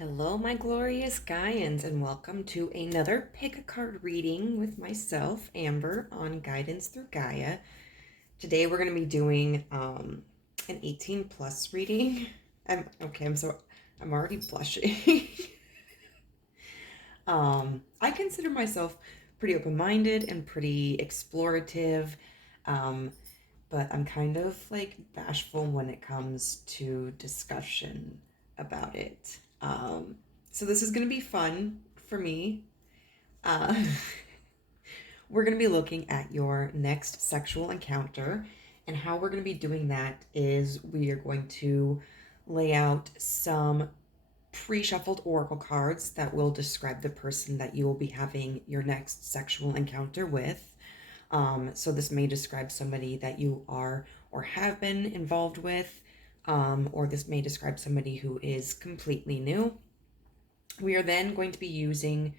Hello, my glorious Gaians, and welcome to another pick a card reading with myself, Amber, on Guidance Through Gaia. Today we're going to be doing an 18 plus reading. I'm already blushing. I consider myself pretty open-minded and pretty explorative, but I'm kind of like bashful when it comes to discussion about it. So this is going to be fun for me. Uh, we're going to be looking at your next sexual encounter, and how we're going to be doing that is we are going to lay out some pre-shuffled oracle cards that will describe the person that you will be having your next sexual encounter with. So this may describe somebody that you are or have been involved with, or this may describe somebody who is completely new. We are then going to be using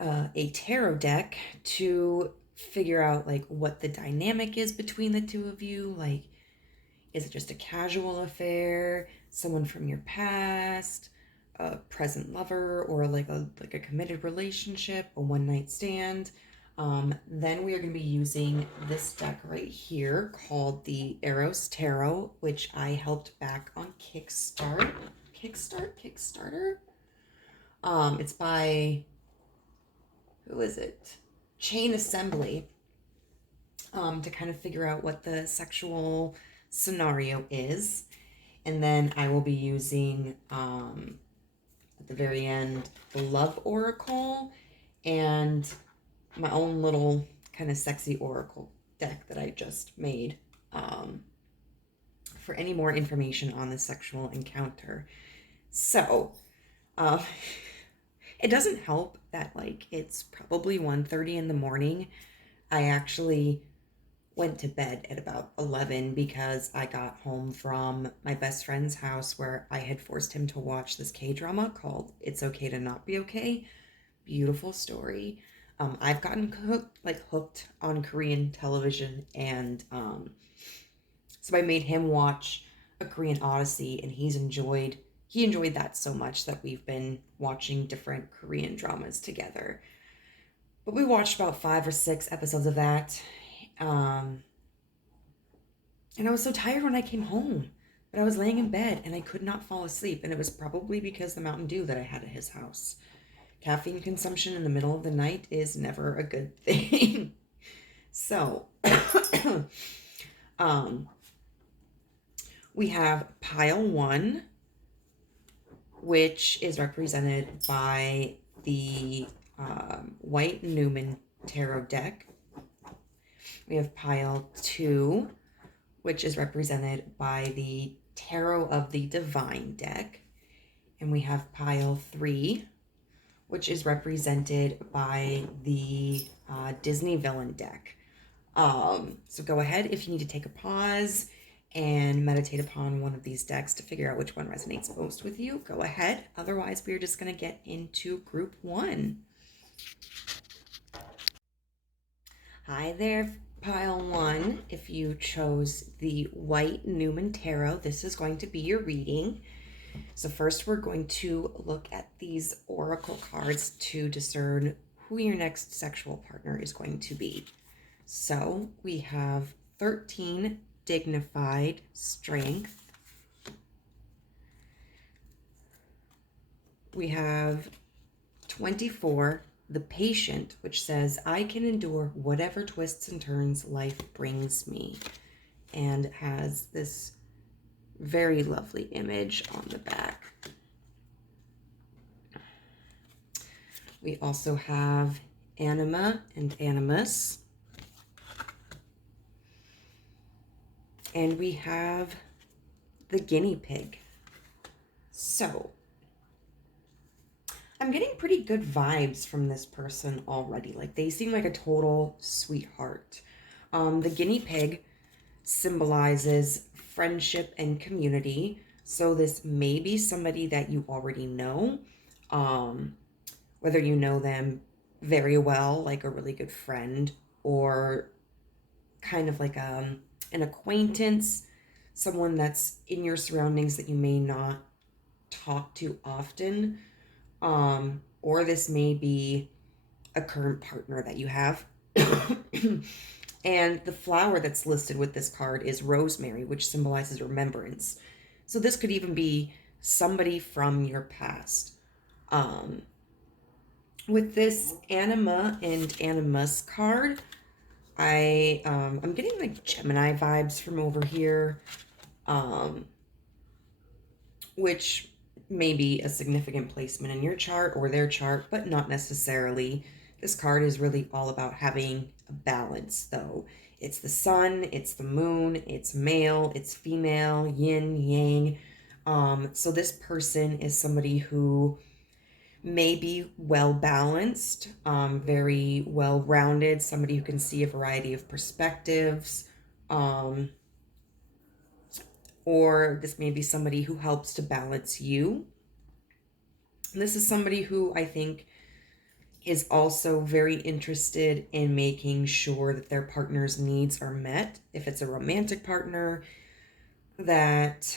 a tarot deck to figure out like what the dynamic is between the two of you. Like, is it just a casual affair, someone from your past, a present lover, or like a committed relationship, a one night stand? Then we are going to be using this deck right here called the Eros Tarot, which I helped back on Kickstarter. It's by, who is it? Chain Assembly, to kind of figure out what the sexual scenario is. And then I will be using, at the very end, the Love Oracle and my own little kind of sexy oracle deck that I just made, for any more information on the sexual encounter. So, uh, it doesn't help that like it's probably 1:30 in the morning. I actually went to bed at about 11 because I got home from my best friend's house where I had forced him to watch this K-drama called It's Okay to Not Be Okay. Beautiful story. I've gotten hooked on Korean television, and so I made him watch A Korean Odyssey, and he enjoyed that so much that we've been watching different Korean dramas together. But we watched about 5 or 6 episodes of that. Um, and I was so tired when I came home. But I was laying in bed and I could not fall asleep. And it was probably because the Mountain Dew that I had at his house. Caffeine consumption in the middle of the night is never a good thing. So, um, we have pile one, which is represented by the White Newman Tarot deck. We have pile two, which is represented by the Tarot of the Divine deck. And we have pile three, which is represented by the Disney Villain deck. So go ahead if you need to take a pause and meditate upon one of these decks to figure out which one resonates most with you. Go ahead. Otherwise, we're just going to get into group one. Hi there, pile one. If you chose the White Newman Tarot, this is going to be your reading. So first we're going to look at these oracle cards to discern who your next sexual partner is going to be. So we have 13, dignified strength. We have 24, the patient, which says, I can endure whatever twists and turns life brings me, and has this very lovely image on the back. We also have anima and animus. And we have the guinea pig. So, I'm getting pretty good vibes from this person already. Like, they seem like a total sweetheart. The guinea pig symbolizes friendship and community. So this may be somebody that you already know. Whether you know them very well, like a really good friend, or kind of like an acquaintance, someone that's in your surroundings that you may not talk to often, or this may be a current partner that you have. And the flower that's listed with this card is rosemary, which symbolizes remembrance. So this could even be somebody from your past. With this anima and animus card, I'm getting like Gemini vibes from over here, which may be a significant placement in your chart or their chart, but not necessarily. This card is really all about having a balance, though. It's the sun, it's the moon, it's male, it's female, yin, yang. So this person is somebody who may be well balanced, very well rounded, somebody who can see a variety of perspectives. Or this may be somebody who helps to balance you. This is somebody who I think is also very interested in making sure that their partner's needs are met. If it's a romantic partner, that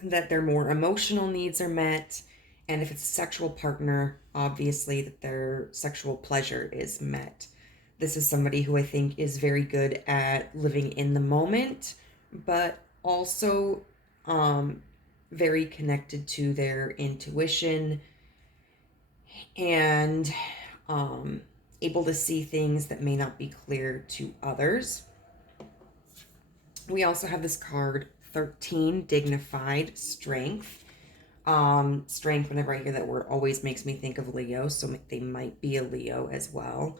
their more emotional needs are met. And if it's a sexual partner, obviously that their sexual pleasure is met. This is somebody who I think is very good at living in the moment, but also very connected to their intuition and able to see things that may not be clear to others. We also have this card, 13, dignified strength. Strength, whenever I hear that word, always makes me think of Leo, so they might be a Leo as well.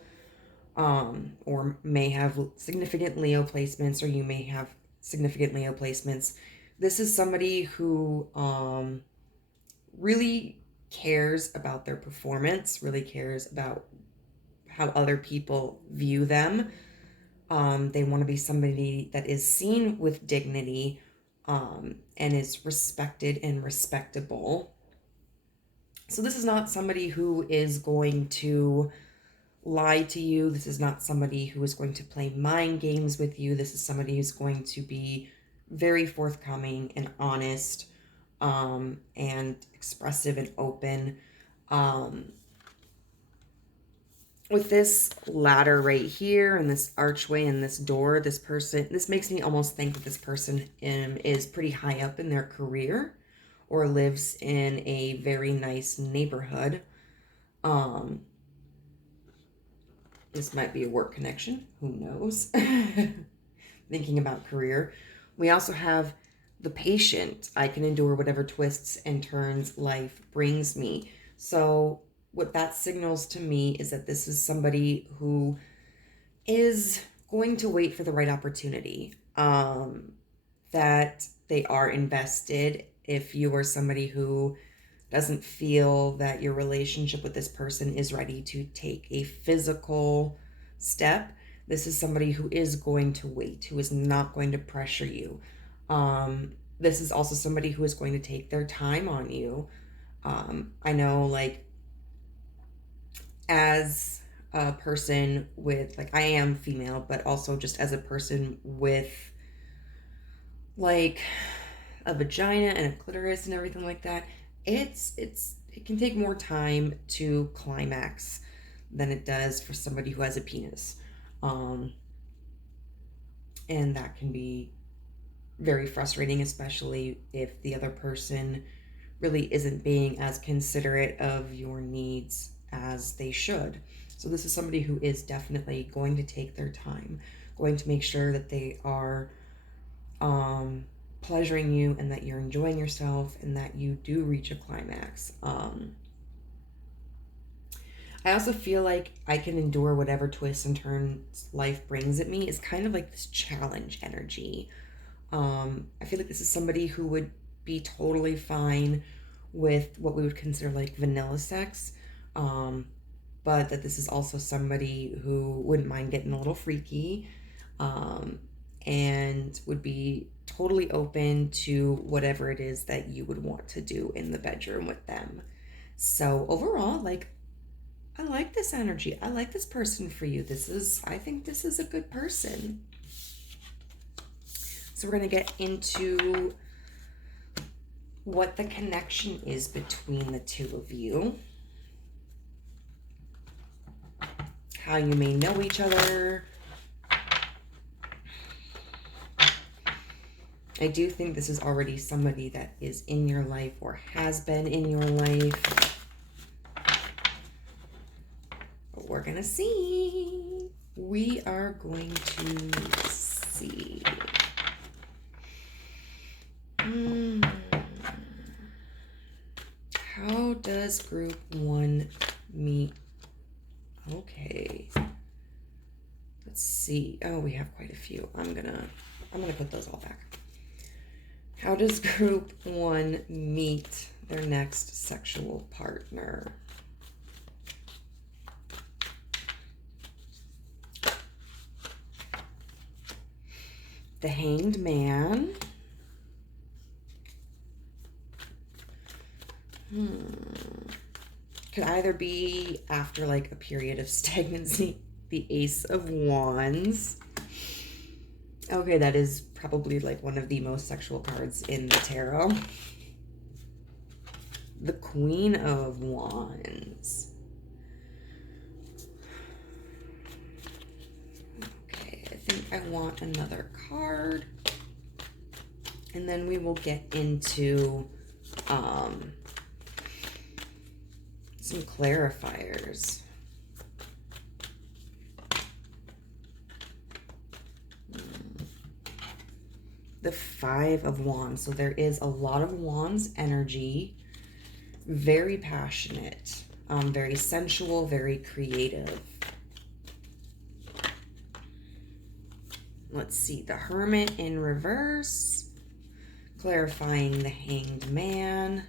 Or may have significant Leo placements, or you may have significant Leo placements. This is somebody who really cares about their performance, really cares about how other people view them. They want to be somebody that is seen with dignity and is respected and respectable. So this is not somebody who is going to lie to you. This is not somebody who is going to play mind games with you. This is somebody who's going to be very forthcoming and honest and expressive and open. With this ladder right here and this archway and this door, this makes me almost think that this person is pretty high up in their career or lives in a very nice neighborhood. This might be a work connection. Who knows? Thinking about career. We also have the patient. I can endure whatever twists and turns life brings me. So what that signals to me is that this is somebody who is going to wait for the right opportunity. That they are invested. If you are somebody who doesn't feel that your relationship with this person is ready to take a physical step, this is somebody who is going to wait, who is not going to pressure you. This is also somebody who is going to take their time on you. I know, like, as a person with, like, I am female, but also just as a person with, like, a vagina and a clitoris and everything like that, it can take more time to climax than it does for somebody who has a penis. And that can be very frustrating, especially if the other person really isn't being as considerate of your needs as they should. So this is somebody who is definitely going to take their time, going to make sure that they are pleasuring you and that you're enjoying yourself and that you do reach a climax. I also feel like I can endure whatever twists and turns life brings at me. It's kind of like this challenge energy. I feel like this is somebody who would be totally fine with what we would consider like vanilla sex, but that this is also somebody who wouldn't mind getting a little freaky, and would be totally open to whatever it is that you would want to do in the bedroom with them. So overall, like, I like this energy. I like this person for you. I think this is a good person. So we're going to get into what the connection is between the two of you, how you may know each other. I do think this is already somebody that is in your life or has been in your life. But we're going to see. We are going to see. How does group one meet? Okay. Let's see. Oh, we have quite a few. I'm gonna put those all back. How does group one meet their next sexual partner? The Hanged Man. Could either be after like a period of stagnancy. The Ace of Wands. Okay, that is probably like one of the most sexual cards in the tarot. The Queen of Wands. Okay, I think I want another card. And then we will get into some clarifiers. The Five of Wands. So there is a lot of Wands energy. Very passionate. Very sensual, very creative. Let's see. The Hermit in reverse. Clarifying the Hanged Man.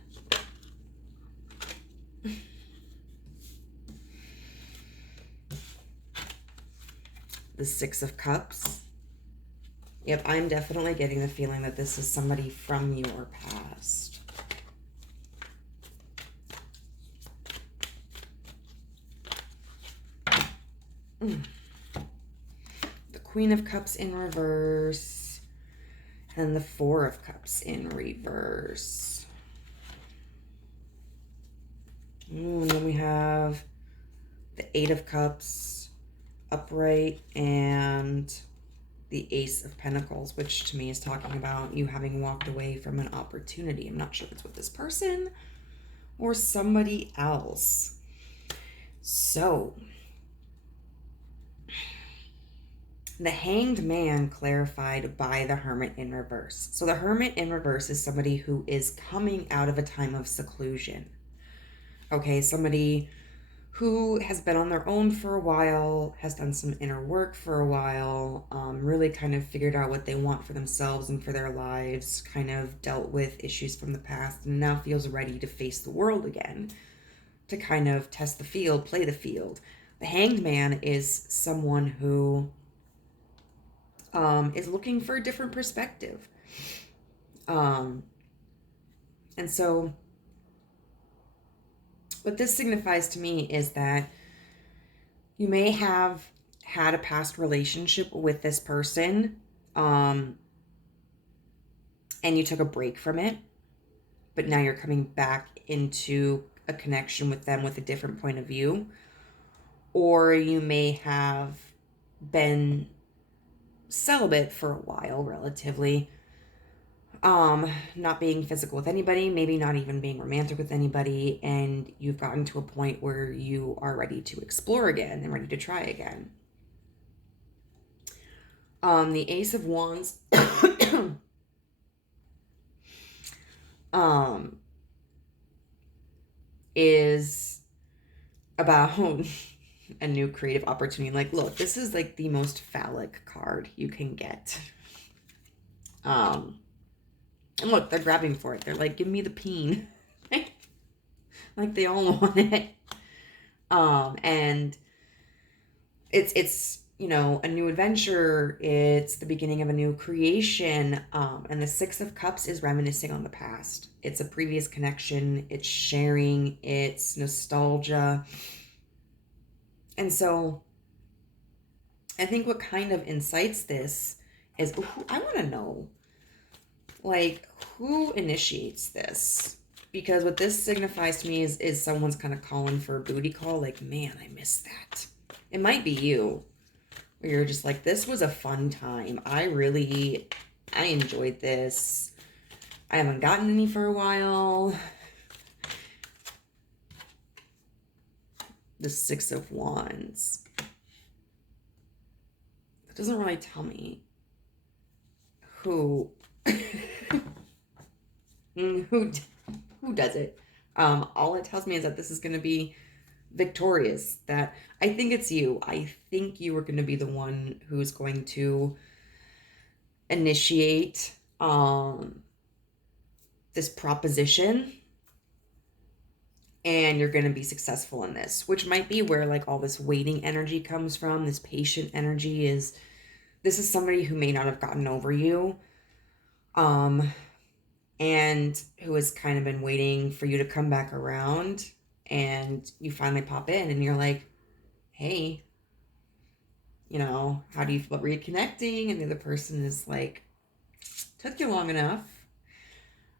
The Six of Cups. Yep, I'm definitely getting the feeling that this is somebody from your past. The Queen of Cups in reverse. And the Four of Cups in reverse. And then we have the Eight of Cups upright and the Ace of Pentacles, which to me is talking about you having walked away from an opportunity. I'm not sure if it's with this person or somebody else. So, the Hanged Man clarified by the Hermit in reverse. So the Hermit in reverse is somebody who is coming out of a time of seclusion. Okay, somebody who has been on their own for a while, has done some inner work for a while, really kind of figured out what they want for themselves and for their lives, kind of dealt with issues from the past, and now feels ready to face the world again, to kind of test the field, play the field. The Hanged Man is someone who is looking for a different perspective. And so what this signifies to me is that you may have had a past relationship with this person, and you took a break from it, but now you're coming back into a connection with them with a different point of view. Or you may have been celibate for a while, relatively, not being physical with anybody, maybe not even being romantic with anybody, and you've gotten to a point where you are ready to explore again and ready to try again. The Ace of Wands is about a new creative opportunity. Like, look, this is like the most phallic card you can get. And look, they're grabbing for it. They're like, give me the peen. Like they all want it. And it's you know, a new adventure. It's the beginning of a new creation. And the Six of Cups is reminiscing on the past. It's a previous connection. It's sharing. It's nostalgia. And so I think what kind of incites this is, I want to know, like, who initiates this? Because what this signifies to me is someone's kind of calling for a booty call. Like, man, I missed that. It might be you. Where you're just like, this was a fun time. I enjoyed this. I haven't gotten any for a while. The Six of Wands. It doesn't really tell me who who does it. All it tells me is that this is going to be victorious. That I think it's you. I think you are going to be the one who's going to initiate this proposition, and you're going to be successful in this, which might be where like all this waiting energy comes from. This patient energy is, this is somebody who may not have gotten over you, and who has kind of been waiting for you to come back around, and you finally pop in and you're like, hey, you know, how do you feel about reconnecting? And the other person is like, took you long enough.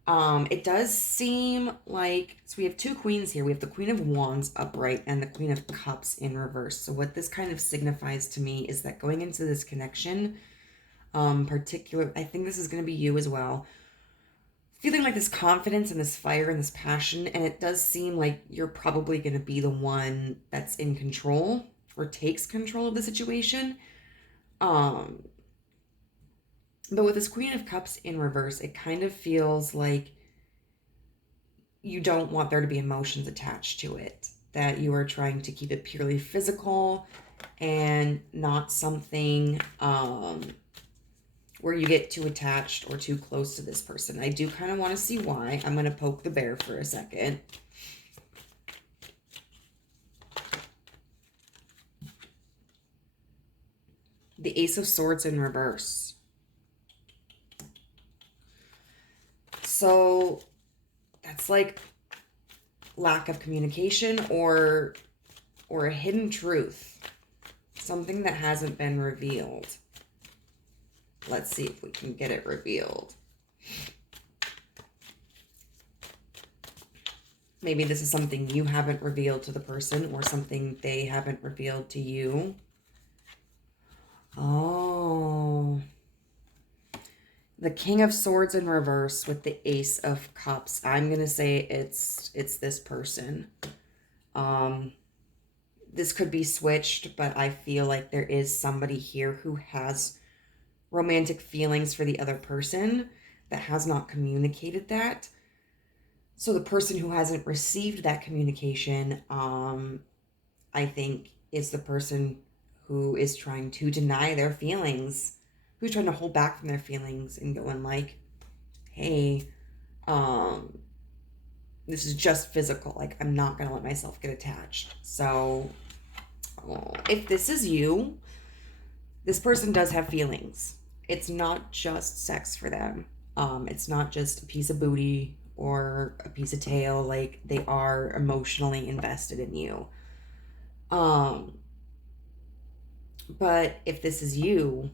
It does seem like, so we have two queens here. We have the Queen of Wands upright and the Queen of Cups in reverse. So what this kind of signifies to me is that going into this connection, I think this is going to be you as well, feeling like this confidence and this fire and this passion. And it does seem like you're probably going to be the one that's in control or takes control of the situation. But with this Queen of Cups in reverse, it kind of feels like you don't want there to be emotions attached to it. That you are trying to keep it purely physical and not something where you get too attached or too close to this person. I do kind of want to see why. I'm going to poke the bear for a second. The Ace of Swords in reverse. So that's like lack of communication or a hidden truth. Something that hasn't been revealed. Let's see if we can get it revealed. Maybe this is something you haven't revealed to the person or something they haven't revealed to you. Oh. The King of Swords in reverse with the Ace of Cups. I'm going to say it's this person. This could be switched, but I feel like there is somebody here who has romantic feelings for the other person that has not communicated that. So the person who hasn't received that communication, I think is the person who is trying to deny their feelings, who's trying to hold back from their feelings and going like, hey, this is just physical. Like, I'm not going to let myself get attached. So if this is you, this person does have feelings. It's not just sex for them. It's not just a piece of booty or a piece of tail. Like, they are emotionally invested in you. But if this is you,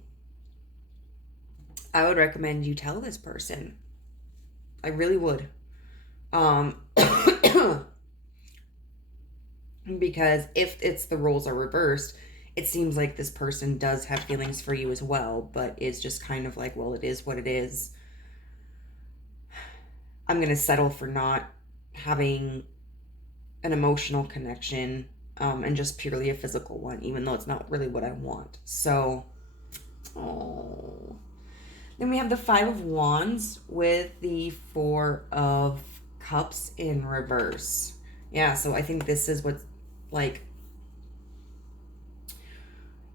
I would recommend you tell this person. I really would. Because if it's the roles are reversed, it seems like this person does have feelings for you as well, but is just kind of like, well, it is what it is. I'm going to settle for not having an emotional connection, and just purely a physical one, even though it's not really what I want. So, Then we have the Five of Wands with the Four of Cups in reverse. Yeah, so I think this is what's like,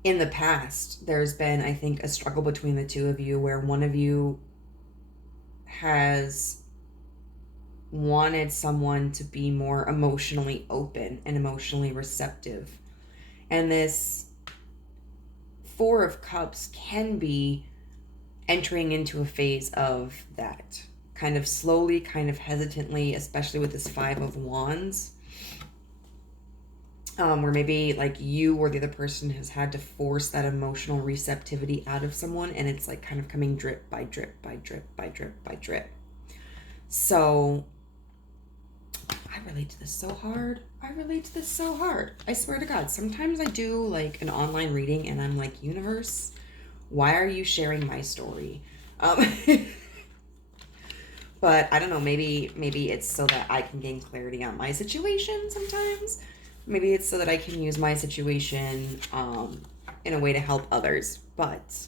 in the past, there's been, I think, a struggle between the two of you where one of you has wanted someone to be more emotionally open and emotionally receptive. And this Four of Cups can be entering into a phase of that. Kind of slowly, kind of hesitantly, especially with this Five of Wands. Where maybe like you or the other person has had to force that emotional receptivity out of someone, and it's like kind of coming drip by drip by drip by drip by drip. So I relate to this so hard. I relate to this so hard. I swear to God, sometimes I do like an online reading and I'm like, universe, why are you sharing my story? But I don't know, maybe it's so that I can gain clarity on my situation sometimes. Maybe it's so that I can use my situation in a way to help others. But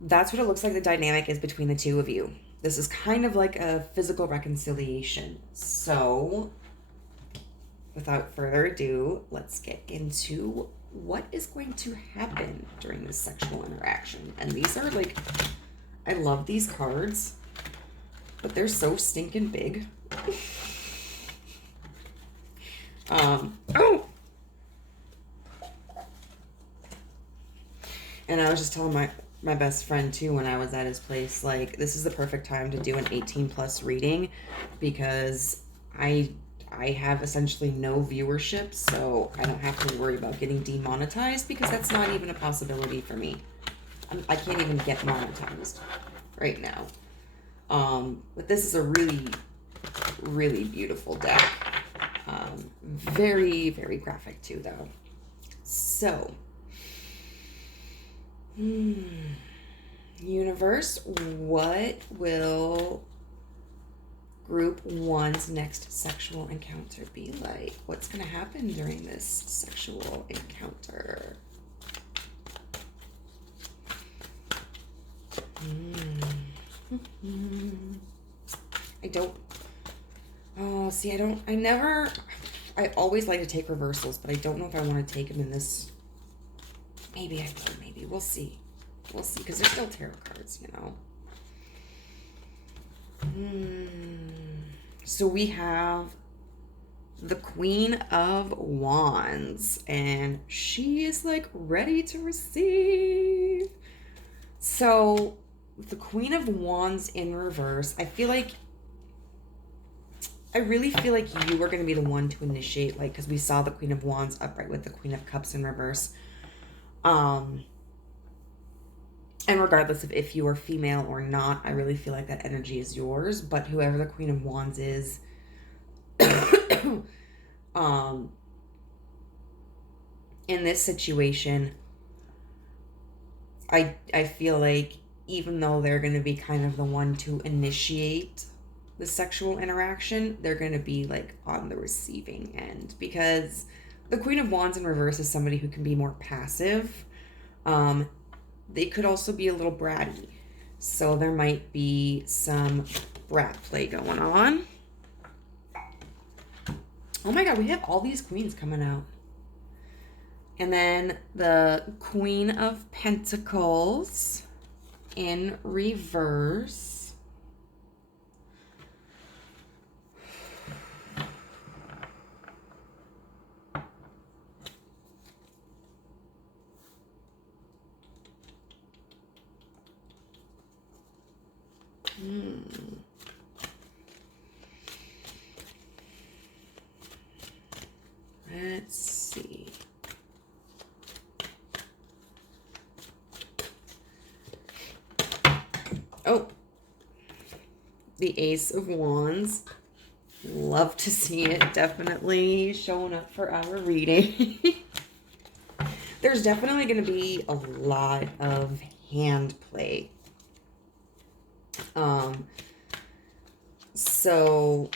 that's what it looks like the dynamic is between the two of you. This is kind of like a physical reconciliation. So, without further ado, let's get into what is going to happen during this sexual interaction. And these are like, I love these cards, but they're so stinking big. Oh! And I was just telling my best friend too when I was at his place, like, this is the perfect time to do an 18 plus reading because I have essentially no viewership, so I don't have to worry about getting demonetized because that's not even a possibility for me. I can't even get monetized right now. But this is a really, really beautiful deck. Very, very graphic too, though. So, universe, what will group 1's next sexual encounter be like? What's going to happen during this sexual encounter? I always like to take reversals, but I don't know if I want to take them in this. Maybe I will, maybe. We'll see. We'll see, because they're still tarot cards, you know. So we have the Queen of Wands, and she is like ready to receive. So the Queen of Wands in reverse, I really feel like you are going to be the one to initiate, like, because we saw the Queen of Wands upright with the Queen of Cups in reverse. And regardless of if you are female or not, I really feel like that energy is yours. But whoever the Queen of Wands is, in this situation, I feel like even though they're going to be kind of the one to initiate the sexual interaction, they're going to be like on the receiving end, because the Queen of Wands in reverse is somebody who can be more passive. They could also be a little bratty, so there might be some brat play going on. Oh my God, we have all these queens coming out. And then the Queen of Pentacles in reverse. Let's see. Oh, the Ace of Wands. Love to see it. Definitely showing up for our reading. There's definitely going to be a lot of hand play. So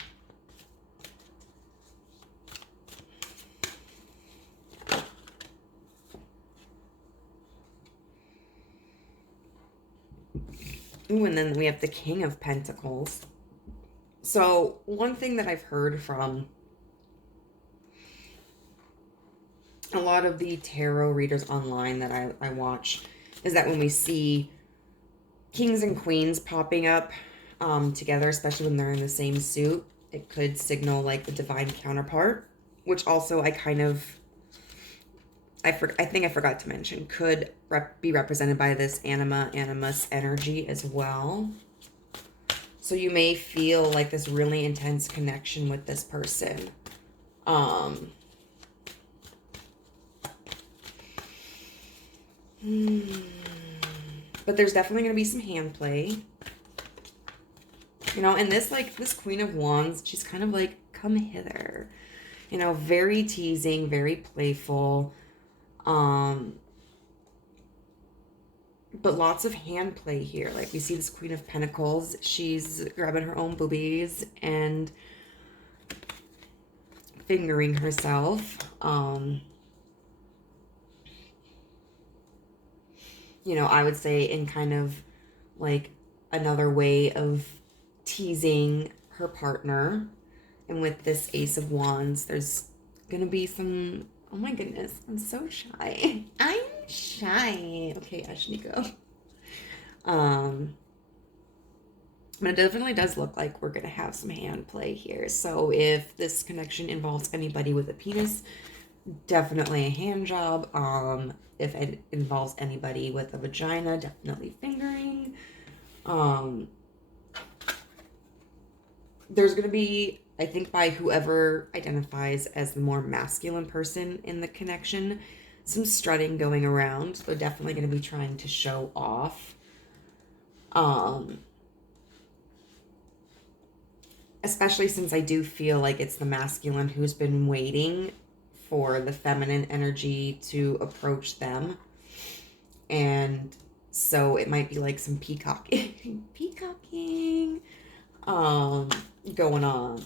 ooh, and then we have the King of Pentacles. So one thing that I've heard from a lot of the tarot readers online that I watch is that when we see kings and queens popping up together, especially when they're in the same suit, it could signal like the divine counterpart, which also I think I forgot to mention, could be represented by this animus energy as well. So you may feel like this really intense connection with this person. But there's definitely going to be some hand play. You know, and this Queen of Wands, she's kind of like, come hither. You know, very teasing, very playful. But lots of hand play here. Like, we see this Queen of Pentacles. She's grabbing her own boobies and fingering herself. You know, I would say in kind of like another way of teasing her partner. And with this Ace of Wands, there's gonna be some, oh my goodness, I'm so shy. I'm shy. Okay, Ashley, go. But it definitely does look like we're gonna have some hand play here. So if this connection involves anybody with a penis, definitely a hand job. If it involves anybody with a vagina, definitely fingering. There's gonna be, I think, by whoever identifies as the more masculine person in the connection, some strutting going around. They're definitely going to be trying to show off. Especially since I do feel like it's the masculine who's been waiting for the feminine energy to approach them. And so it might be like some peacocking going on.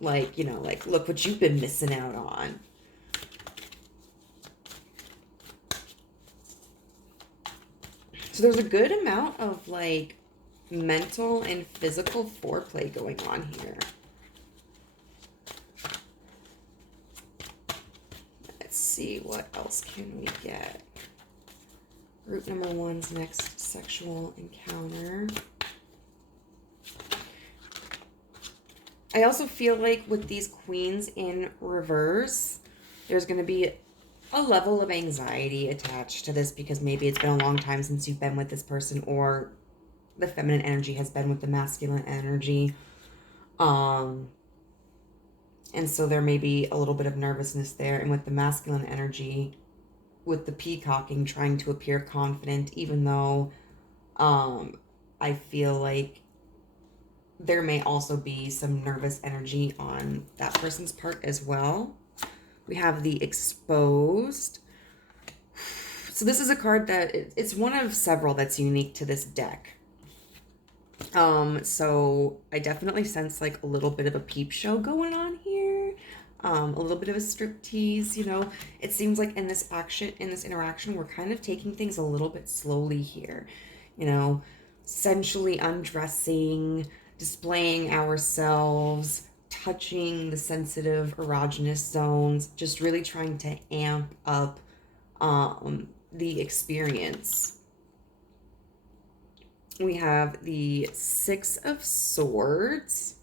Like, you know, like, look what you've been missing out on. So there's a good amount of like mental and physical foreplay going on here. Let's see, what else can we get? Group number 1's next sexual encounter. I also feel like with these queens in reverse, there's going to be a level of anxiety attached to this because maybe it's been a long time since you've been with this person, or the feminine energy has been with the masculine energy. And so there may be a little bit of nervousness there. And with the masculine energy, with the peacocking, trying to appear confident, even though I feel like there may also be some nervous energy on that person's part as well. We have the Exposed. So this is a card that it's one of several that's unique to this deck. So I definitely sense like a little bit of a peep show going on here. A little bit of a striptease, you know. It seems like in this interaction, we're kind of taking things a little bit slowly here. You know, sensually undressing, displaying ourselves, touching the sensitive erogenous zones, just really trying to amp up the experience. We have the Six of Swords.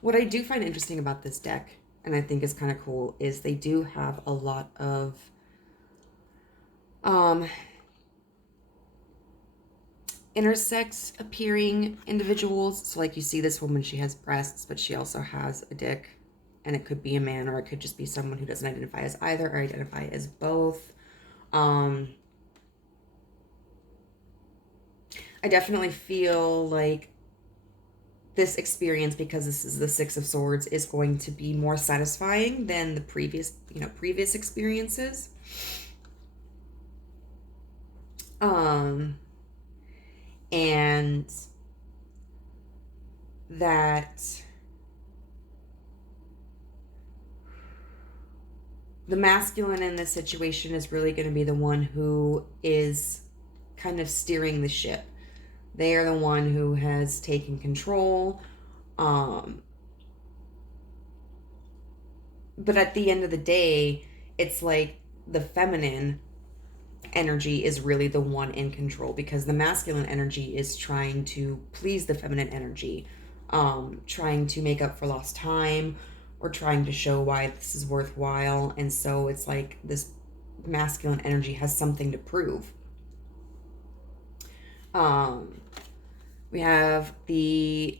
What I do find interesting about this deck, and I think is kind of cool, is they do have a lot of intersex appearing individuals. So like you see this woman, she has breasts, but she also has a dick, and it could be a man, or it could just be someone who doesn't identify as either or identify as both. I definitely feel like this experience, because this is the Six of Swords, is going to be more satisfying than the previous experiences. And that the masculine in this situation is really going to be the one who is kind of steering the ship. They are the one who has taken control. But at the end of the day, it's like the feminine energy is really the one in control, because the masculine energy is trying to please the feminine energy, trying to make up for lost time, or trying to show why this is worthwhile. And so it's like this masculine energy has something to prove. We have the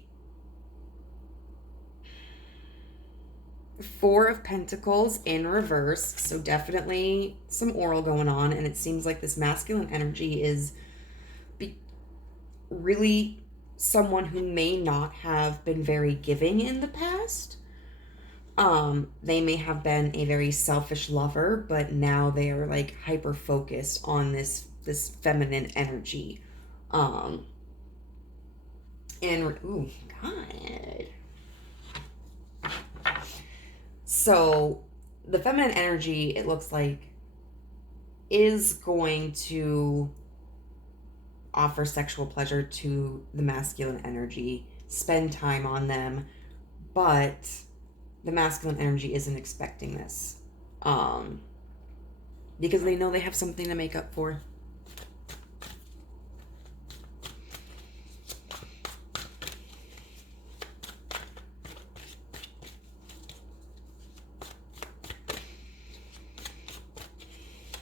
Four of Pentacles in reverse. So definitely some oral going on. And it seems like this masculine energy is really someone who may not have been very giving in the past. They may have been a very selfish lover, but now they are like hyper focused on this feminine energy. And ooh, God. So the feminine energy, it looks like, is going to offer sexual pleasure to the masculine energy, spend time on them, but the masculine energy isn't expecting this, because they know they have something to make up for.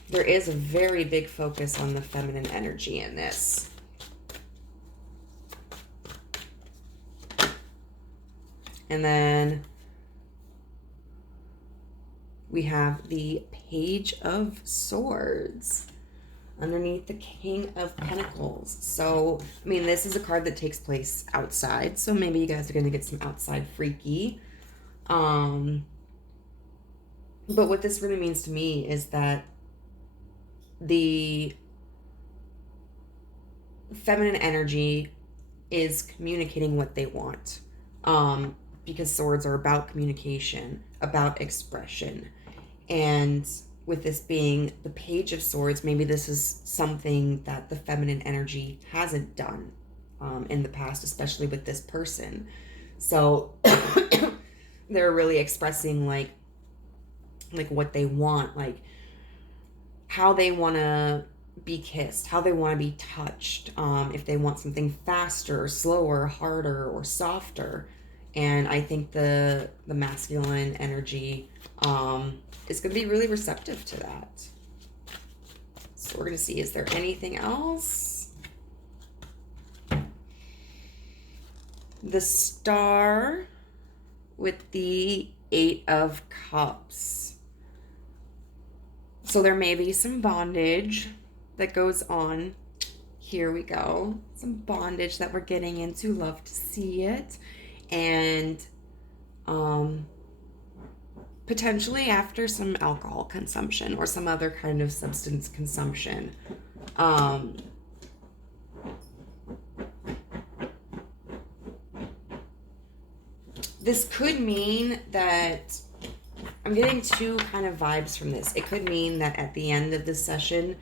There is a very big focus on the feminine energy in this. And then we have the Page of Swords underneath the King of Pentacles. So, I mean, this is a card that takes place outside. So maybe you guys are going to get some outside freaky. But what this really means to me is that the feminine energy is communicating what they want. Because swords are about communication, about expression. And with this being the Page of Swords, maybe this is something that the feminine energy hasn't done in the past, especially with this person. So they're really expressing like what they want, like how they want to be kissed, how they want to be touched, if they want something faster, slower, harder, or softer. And I think the masculine energy is going to be really receptive to that. So we're going to see, is there anything else? The Star with the Eight of Cups. So there may be some bondage that goes on. Here we go. Some bondage that we're getting into. Love to see it. And potentially after some alcohol consumption or some other kind of substance consumption. This could mean that I'm getting two kind of vibes from this. It could mean that at the end of this session,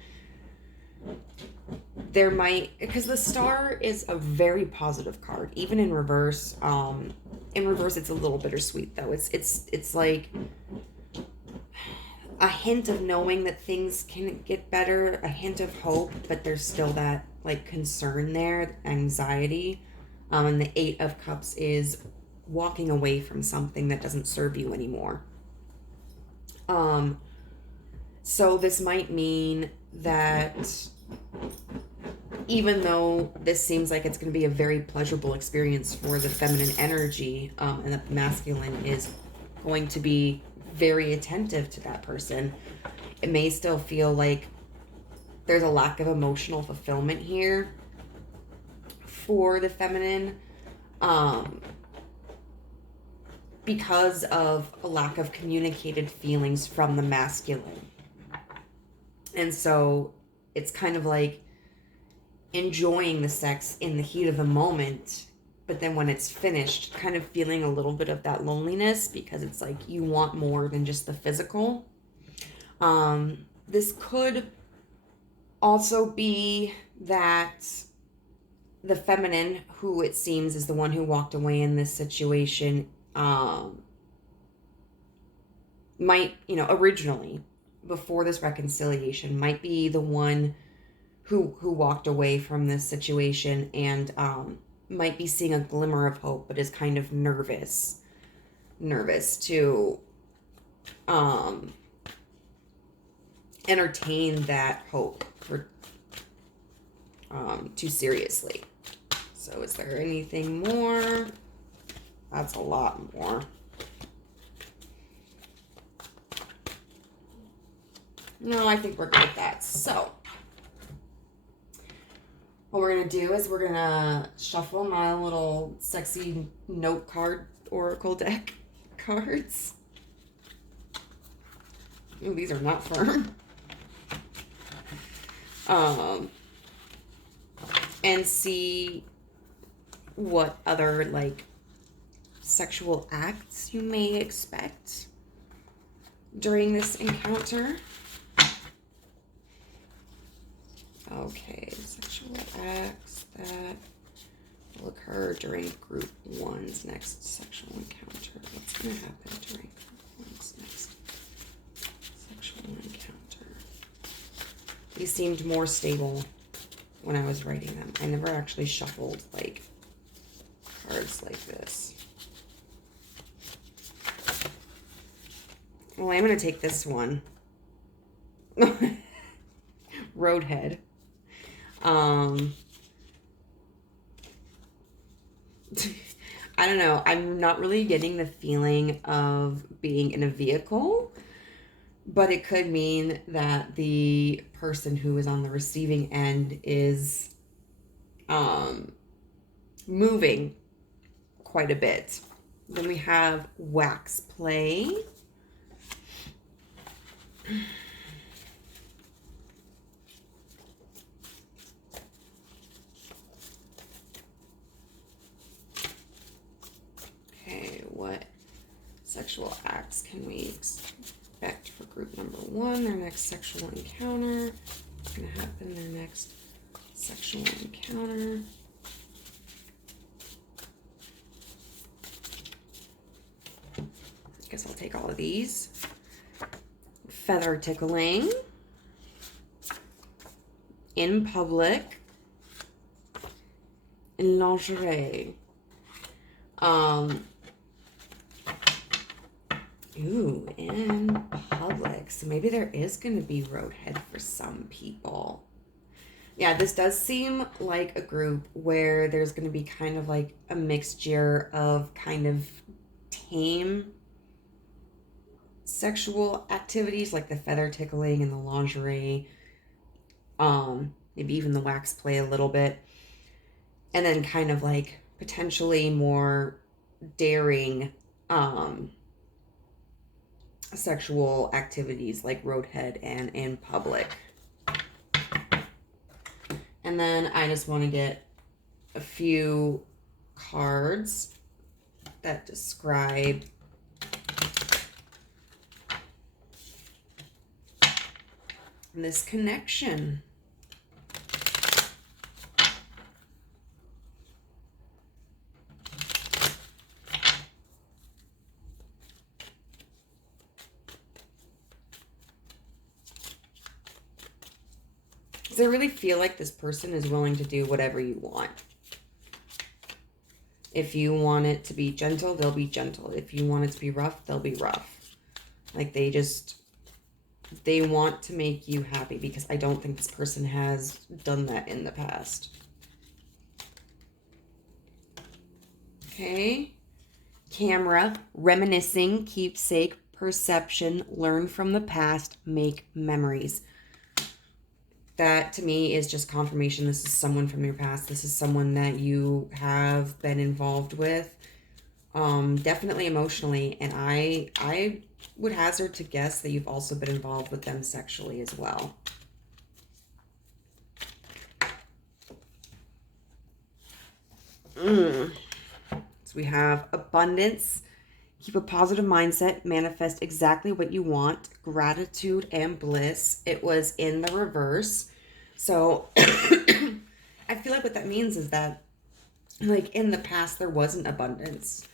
there might, because the Star is a very positive card, even in reverse. In reverse, it's a little bittersweet though. It's like a hint of knowing that things can get better, a hint of hope, but there's still that like concern there, anxiety. And the Eight of Cups is walking away from something that doesn't serve you anymore. So this might mean that even though this seems like it's going to be a very pleasurable experience for the feminine energy, and that the masculine is going to be very attentive to that person, it may still feel like there's a lack of emotional fulfillment here for the feminine, because of a lack of communicated feelings from the masculine. And so it's kind of like enjoying the sex in the heat of the moment, but then when it's finished, kind of feeling a little bit of that loneliness because it's like you want more than just the physical. This could also be that the feminine, who it seems is the one who walked away in this situation, might, originally, before this reconciliation, might be the one who walked away from this situation and might be seeing a glimmer of hope, but is kind of nervous to entertain that hope for too seriously. So is there anything more? That's a lot more. No, I think we're good with that. So, what we're going to do is we're going to shuffle my little sexy note card oracle deck cards. Ooh, these are not firm. And see what other, like, sexual acts you may expect during this encounter. Okay, sexual acts that will occur during group one's next sexual encounter. What's going to happen during group one's next sexual encounter? These seemed more stable when I was writing them. I never actually shuffled, like, cards like this. Well, I'm going to take this one. Roadhead. I don't know. I'm not really getting the feeling of being in a vehicle, but it could mean that the person who is on the receiving end is moving quite a bit. Then we have wax play. Okay, what sexual acts can we expect for group number one? Their next sexual encounter. What's going to happen in their next sexual encounter? I guess I'll take all of these. Feather tickling. In public. In lingerie. Ooh, in public. So maybe there is going to be roadhead for some people. Yeah, this does seem like a group where there's going to be kind of like a mixture of kind of tame sexual activities, like the feather tickling and the lingerie. Maybe even the wax play a little bit. And then kind of like potentially more daring sexual activities like roadhead and in public. And then I just want to get a few cards that describe this connection. Because I really feel like this person is willing to do whatever you want. If you want it to be gentle, they'll be gentle. If you want it to be rough, they'll be rough. Like they want to make you happy, because I don't think this person has done that in the past. Okay. Camera, reminiscing, keepsake, perception, learn from the past, make memories. That to me is just confirmation. This is someone from your past. This is someone that you have been involved with, definitely emotionally. And I would hazard to guess that you've also been involved with them sexually as well. So we have abundance. Keep a positive mindset. Manifest exactly what you want. Gratitude and bliss. It was in the reverse. So I feel like what that means is that, like, in the past, there wasn't abundance.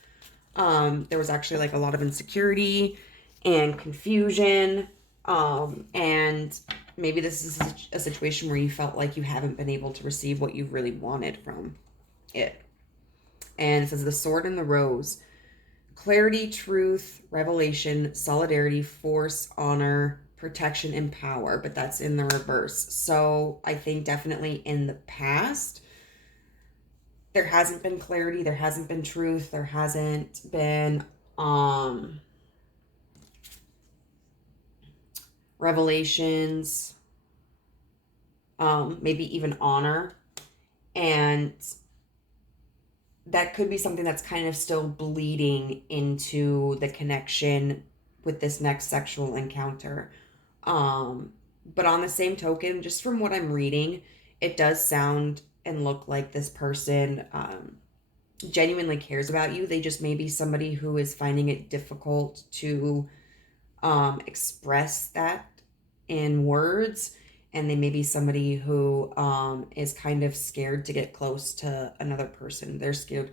There was actually like a lot of insecurity and confusion. And maybe this is a situation where you felt like you haven't been able to receive what you really wanted from it. And it says the sword and the rose. Clarity, truth, revelation, solidarity, force, honor, protection, and power. But that's in the reverse. So I think definitely in the past, there hasn't been clarity. There hasn't been truth. There hasn't been revelations, maybe even honor. And that could be something that's kind of still bleeding into the connection with this next sexual encounter. But on the same token, just from what I'm reading, it does sound and look like this person genuinely cares about you. They just may be somebody who is finding it difficult to express that in words, and they may be somebody who is kind of scared to get close to another person. They're scared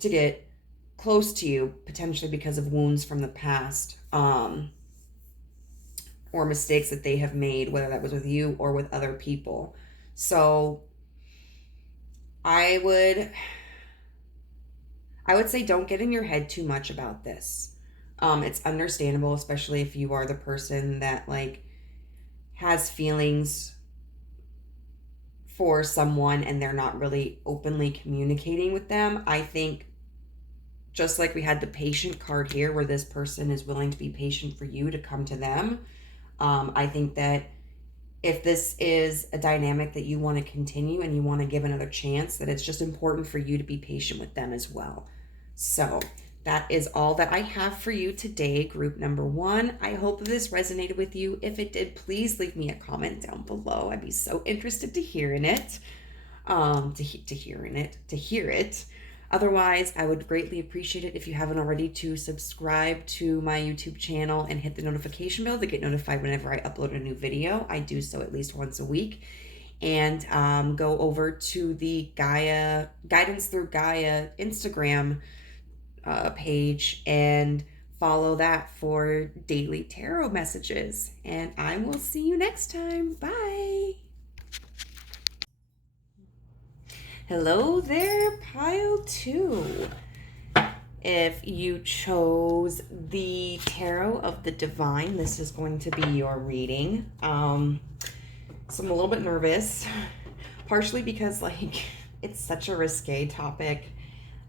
to get close to you, potentially because of wounds from the past, or mistakes that they have made, whether that was with you or with other people. So I would say don't get in your head too much about this. It's understandable, especially if you are the person that like has feelings for someone and they're not really openly communicating with them. I think just like we had the patient card here where this person is willing to be patient for you to come to them. I think that if this is a dynamic that you want to continue and you want to give another chance, that it's just important for you to be patient with them as well. So that is all that I have for you today, group number 1. I hope this resonated with you. If it did, please leave me a comment down below. I'd be so interested to hear it. To hear it. Otherwise, I would greatly appreciate it if you haven't already to subscribe to my YouTube channel and hit the notification bell to get notified whenever I upload a new video. I do so at least once a week. And go over to the Guidance Through Gaia Instagram page and follow that for daily tarot messages. And I will see you next time. Bye. Hello there, pile 2. If you chose the Tarot of the Divine, this is going to be your reading. So I'm a little bit nervous, partially because like it's such a risque topic,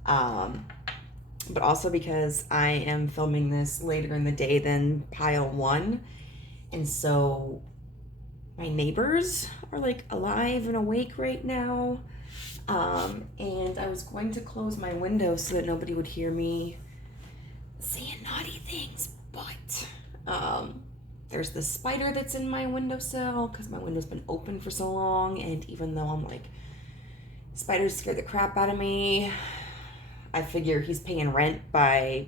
but also because I am filming this later in the day than pile 1, and so my neighbors are like alive and awake right now. And I was going to close my window so that nobody would hear me saying naughty things, but there's this spider that's in my windowsill because my window's been open for so long, and even though I'm like, spiders scare the crap out of me, I figure he's paying rent by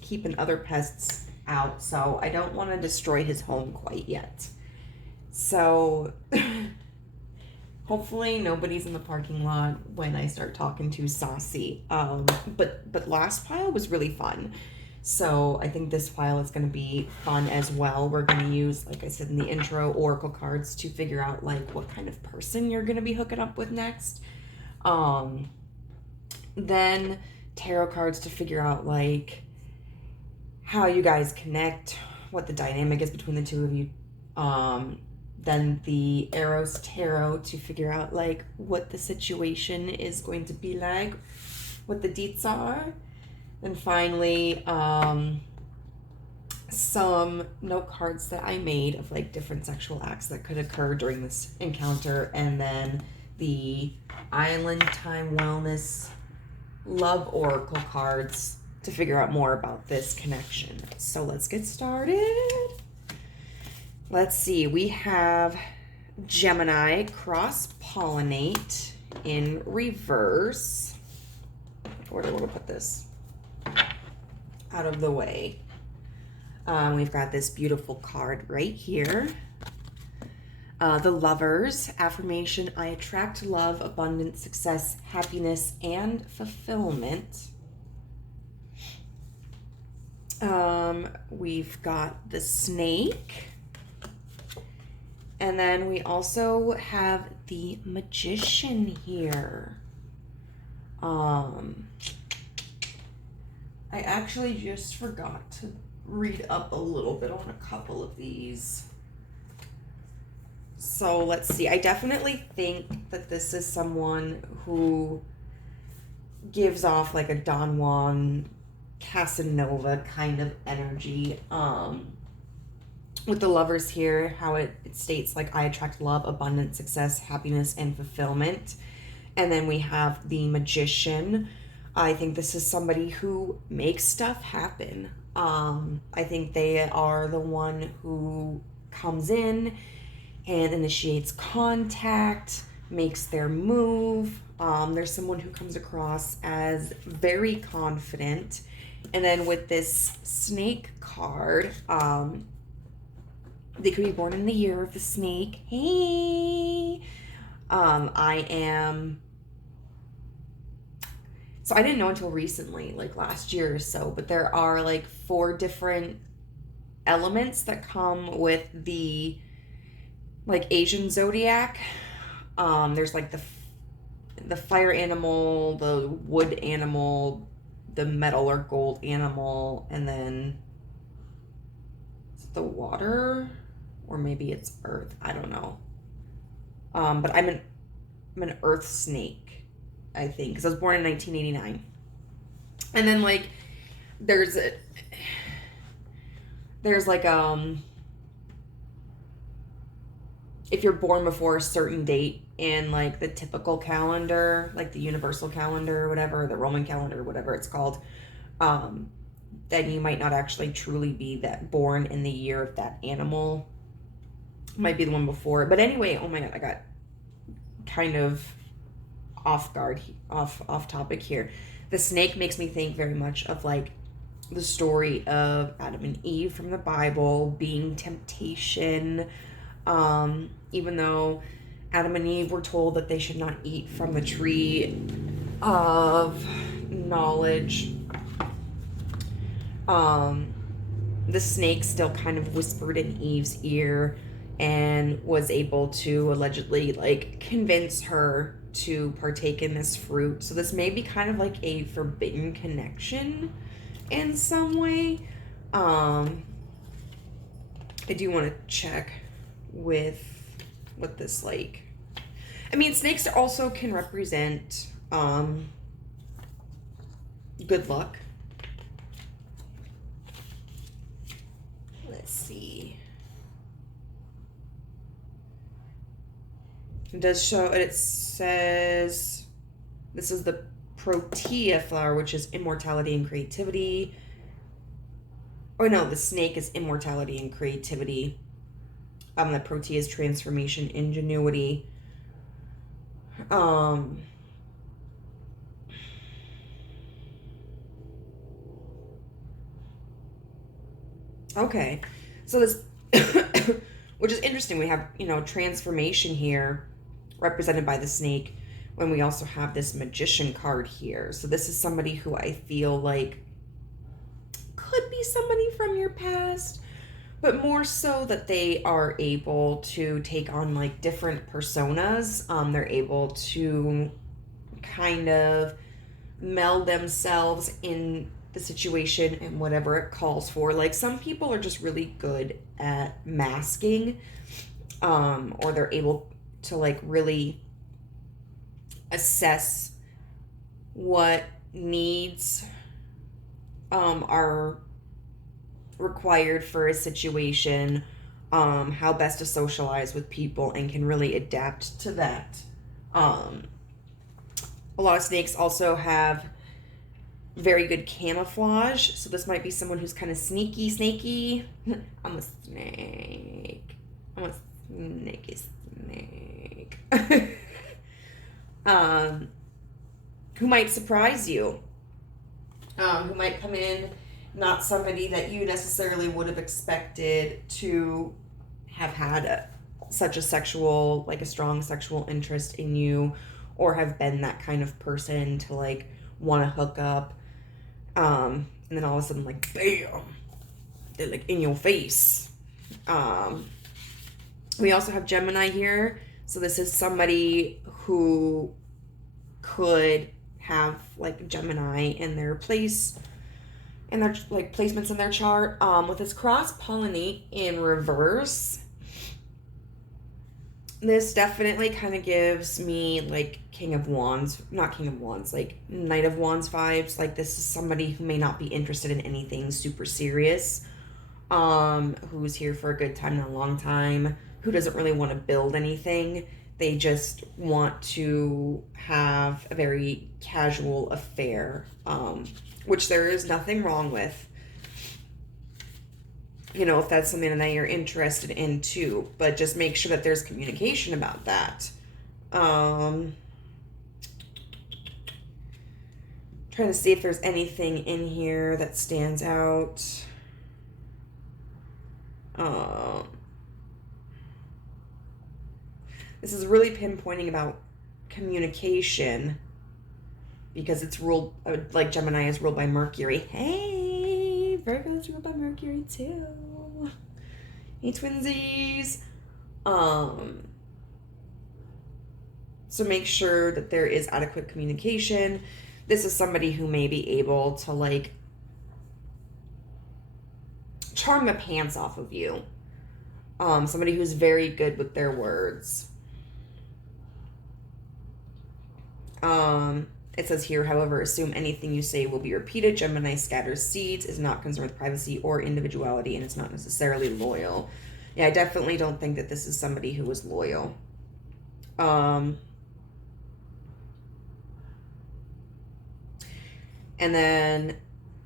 keeping other pests out, so I don't want to destroy his home quite yet. So hopefully nobody's in the parking lot when I start talking too saucy. But last pile was really fun. So I think this pile is going to be fun as well. We're going to use, like I said in the intro, oracle cards to figure out like what kind of person you're going to be hooking up with next. Then tarot cards to figure out like how you guys connect, what the dynamic is between the two of you. Then the Eros Tarot to figure out like what the situation is going to be like, what the deets are. And finally, some note cards that I made of like different sexual acts that could occur during this encounter. And then the Island Time Wellness Love Oracle cards to figure out more about this connection. So let's get started. Let's see, we have Gemini cross-pollinate in reverse. Where do I want to put this? Out of the way. We've got this beautiful card right here. The Lovers, affirmation, I attract love, abundance, success, happiness, and fulfillment. We've got the Snake. And then we also have the Magician here. I actually just forgot to read up a little bit on a couple of these. So let's see. I definitely think that this is someone who gives off like a Don Juan Casanova kind of energy. with the Lovers here, how it states, like, I attract love, abundance, success, happiness, and fulfillment. And then we have the Magician. I think this is somebody who makes stuff happen. I think they are the one who comes in and initiates contact, makes their move. There's someone who comes across as very confident. And then with this Snake card, they could be born in the year of the snake. Hey! So I didn't know until recently, like last year or so, but there are like 4 different elements that come with the like Asian zodiac. There's like the fire animal, the wood animal, the metal or gold animal, and then is it the water, or maybe it's earth. I don't know. But I'm an earth snake, I think, because I was born in 1989. And then like there's like if you're born before a certain date in like the typical calendar, like the universal calendar or whatever, the Roman calendar, whatever it's called, then you might not actually truly be that born in the year of that animal. Might be the one before. But anyway, oh my god, I got kind of off topic here. The snake makes me think very much of like the story of Adam and Eve from the Bible, being temptation. Even though Adam and Eve were told that they should not eat from the tree of knowledge, the snake still kind of whispered in Eve's ear and was able to allegedly like convince her to partake in this fruit. So this may be kind of like a forbidden connection in some way. I do want to check with what this like. I mean, snakes also can represent good luck. Let's see. It does show, it says this is the protea flower, which is immortality and creativity. Oh no, the snake is immortality and creativity. The protea is transformation, ingenuity. Okay, so this, which is interesting. We have, transformation here represented by the snake, when we also have this Magician card here. So this is somebody who I feel like could be somebody from your past, but more so that they are able to take on like different personas. They're able to kind of meld themselves in the situation and whatever it calls for. Like some people are just really good at masking, or they're able to like really assess what needs are required for a situation, how best to socialize with people, and can really adapt to that. A lot of snakes also have very good camouflage, so this might be someone who's kind of snaky. I'm a snake. I'm a snaky snake. Who might surprise you, who might come in not somebody that you necessarily would have expected to have had such a sexual, like a strong sexual interest in you, or have been that kind of person to like want to hook up, and then all of a sudden like bam, they're like in your face. We also have Gemini here, so this is somebody who could have like Gemini in their place, in their like placements in their chart. With this cross pollinate in reverse, this definitely kind of gives me like King of Wands, not King of Wands, like Knight of Wands vibes. Like this is somebody who may not be interested in anything super serious. who's here for a good time, not a long time, who doesn't really want to build anything. They just want to have a very casual affair, which there is nothing wrong with. You know, if that's something that you're interested in too, but just make sure that there's communication about that. Trying to see if there's anything in here that stands out. This is really pinpointing about communication because it's ruled, like Gemini is ruled by Mercury. Hey, Virgo is ruled by Mercury too. Hey, twinsies. So make sure that there is adequate communication. This is somebody who may be able to like charm the pants off of you. Somebody who's very good with their words. It says here, however, assume anything you say will be repeated. Gemini scatters seeds, is not concerned with privacy or individuality, and is not necessarily loyal. Yeah, I definitely don't think that this is somebody who is loyal. And then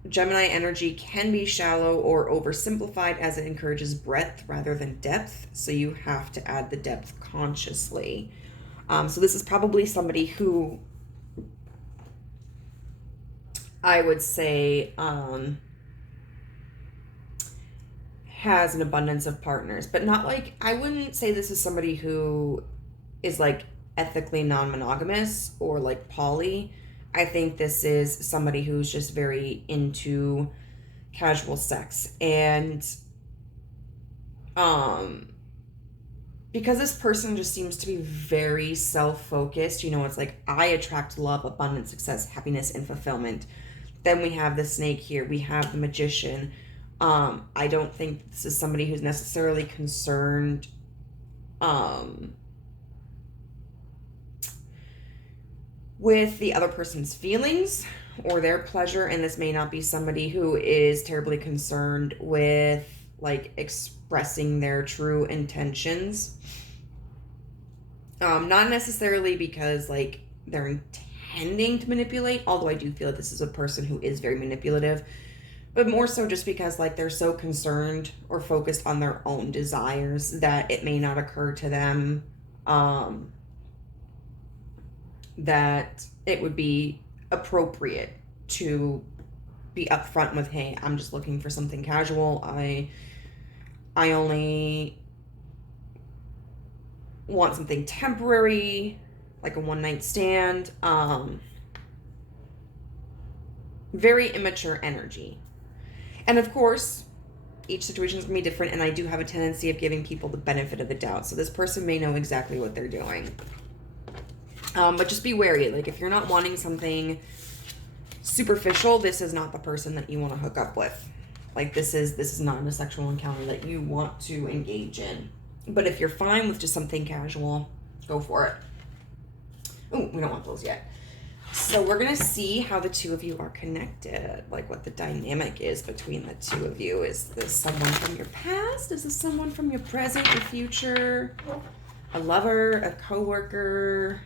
Gemini energy can be shallow or oversimplified as it encourages breadth rather than depth. So you have to add the depth consciously. So this is probably somebody who I would say has an abundance of partners, but not like, I wouldn't say this is somebody who is like ethically non-monogamous or like poly. I think this is somebody who's just very into casual sex. And because this person just seems to be very self-focused, you know, it's like, I attract love, abundance, success, happiness, and fulfillment. Then we have the snake here. We have the magician. I don't think this is somebody who's necessarily concerned with the other person's feelings or their pleasure, and this may not be somebody who is terribly concerned with like expressing their true intentions. Not necessarily because like they're intending to manipulate, although I do feel that this is a person who is very manipulative, but more so just because like they're so concerned or focused on their own desires that it may not occur to them that it would be appropriate to be upfront with, hey, I'm just looking for something casual. I only want something temporary, like a one-night stand. Very immature energy. And of course, each situation is going to be different, and I do have a tendency of giving people the benefit of the doubt. So this person may know exactly what they're doing. But just be wary. Like, if you're not wanting something superficial, this is not the person that you want to hook up with. Like, this is not a sexual encounter that you want to engage in. But if you're fine with just something casual, go for it. Oh, we don't want those yet. So we're going to see how the two of you are connected, like what the dynamic is between the two of you. Is this someone from your past? Is this someone from your present, your future? A lover, a coworker,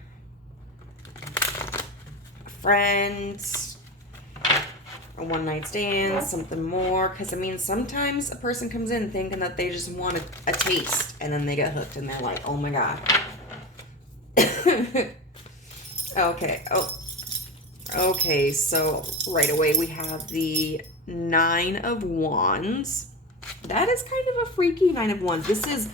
a friend, a one-night stand, something more? Because, I mean, sometimes a person comes in thinking that they just want a taste, and then they get hooked, and they're like, oh my God. Okay. Okay, so right away we have the 9 of Wands. That is kind of a freaky 9 of Wands. This is,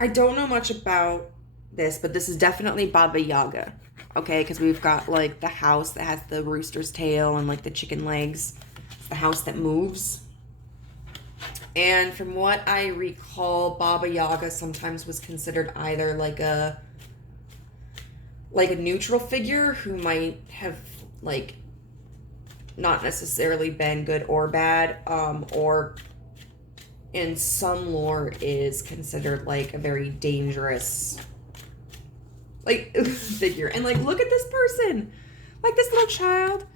I don't know much about this, but this is definitely Baba Yaga. Okay, because we've got like the house that has the rooster's tail and like the chicken legs. It's the house that moves. And from what I recall, Baba Yaga sometimes was considered either like a neutral figure who might have like not necessarily been good or bad, or in some lore is considered like a very dangerous like figure. And like, look at this person, like this little child.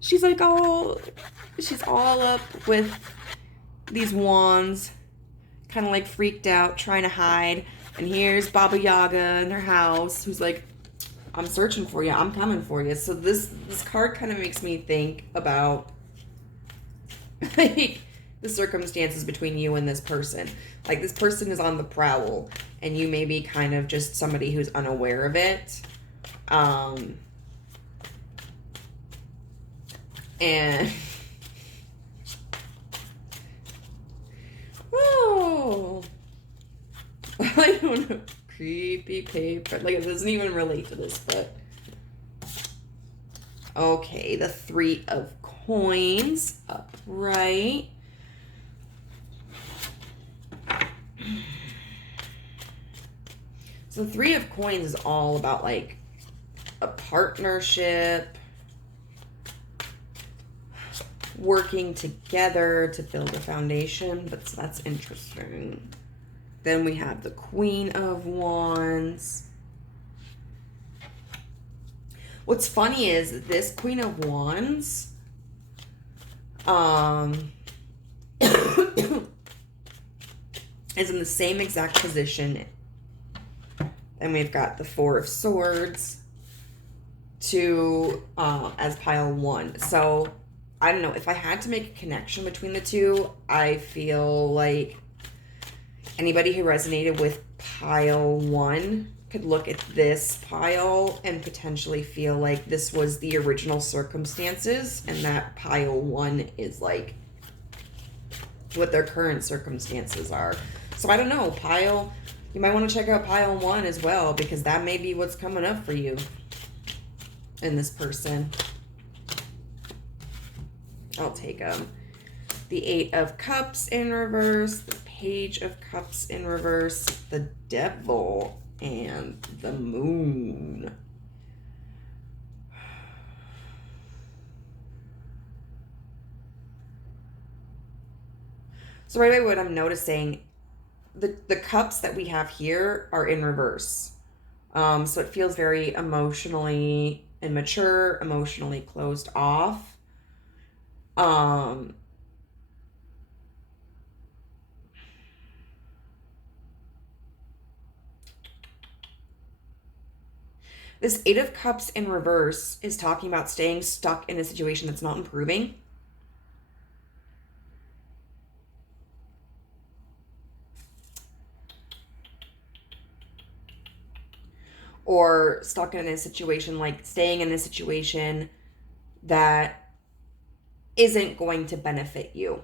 She's all up with these wands, kind of like freaked out, trying to hide. And here's Baba Yaga in her house, who's like, I'm searching for you. I'm coming for you. So this card kind of makes me think about like the circumstances between you and this person. Like this person is on the prowl, and you may be kind of just somebody who's unaware of it. And whoa, I don't know. Creepy paper. Like, it doesn't even relate to this, but okay, the 3 of Coins upright. So the 3 of Coins is all about like a partnership, working together to build a foundation, but that's interesting. Then we have the Queen of Wands. What's funny is this Queen of Wands is in the same exact position. And we've got the 4 of Swords to as pile 1. So I don't know, if I had to make a connection between the two, I feel like anybody who resonated with pile 1 could look at this pile and potentially feel like this was the original circumstances, and that pile 1 is like what their current circumstances are. So I don't know, pile, you might want to check out pile 1 as well, because that may be what's coming up for you in this person. I'll take them. The 8 of Cups in reverse, the Page of Cups in reverse, the Devil, and the Moon. So right away, what I'm noticing, the cups that we have here are in reverse. So it feels very emotionally immature, emotionally closed off. This 8 of Cups in reverse is talking about staying stuck in a situation that's not improving. Or stuck in a situation, like staying in a situation that isn't going to benefit you.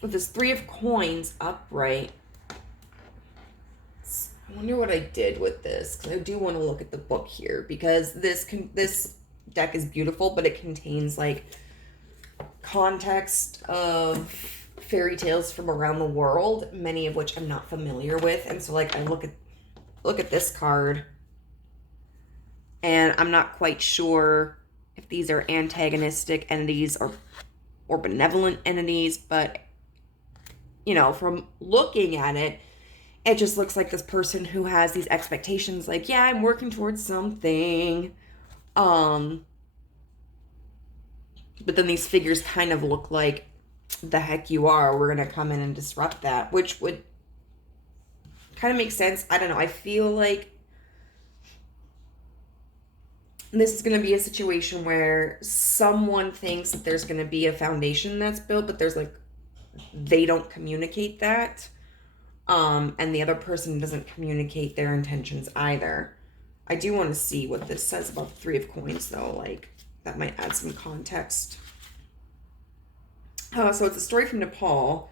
With this 3 of Coins upright, I wonder what I did with this, because I do want to look at the book here, because this deck is beautiful, but it contains like context of fairy tales from around the world, many of which I'm not familiar with, and so like I look at this card, and I'm not quite sure if these are antagonistic entities or benevolent entities, but you know, from looking at it, it just looks like this person who has these expectations, like, yeah, I'm working towards something. But then these figures kind of look like, the heck you are, we're going to come in and disrupt that, which would kind of make sense. I don't know. I feel like this is going to be a situation where someone thinks that there's going to be a foundation that's built, but there's like, they don't communicate that. And the other person doesn't communicate their intentions either. I do want to see what this says about the 3 of Coins, though. Like, that might add some context. So it's a story from Nepal.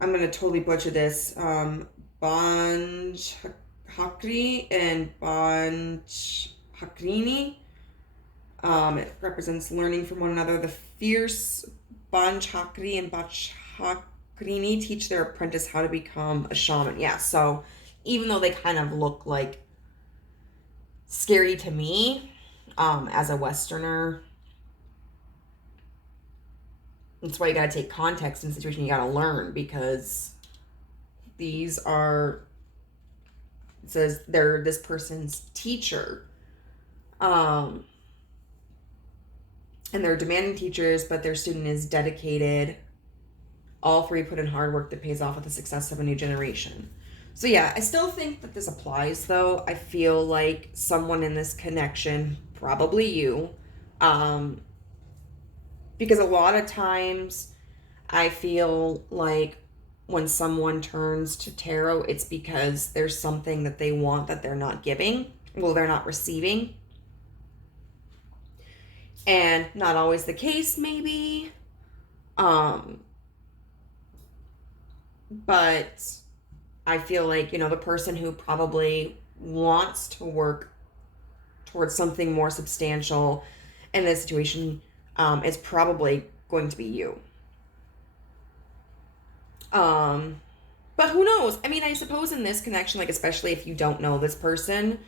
I'm going to totally butcher this. Banj Hakri and Banj Hakrini. It represents learning from one another. The fierce Banj Hakri and Banj Hakrini teach their apprentice how to become a shaman. Yeah, so even though they kind of look like scary to me, as a Westerner, that's why you gotta take context in the situation. You gotta learn, because these are It says they're this person's teacher. And they're demanding teachers, but their student is dedicated. All three put in hard work that pays off with the success of a new generation. So yeah, I still think that this applies though. I feel like someone in this connection, probably you, because a lot of times I feel like when someone turns to tarot, it's because there's something that they want that they're not giving. Well, they're not receiving. And not always the case, maybe. But I feel like, the person who probably wants to work towards something more substantial in this situation is probably going to be you. But who knows? I mean, I suppose in this connection, like, especially if you don't know this person,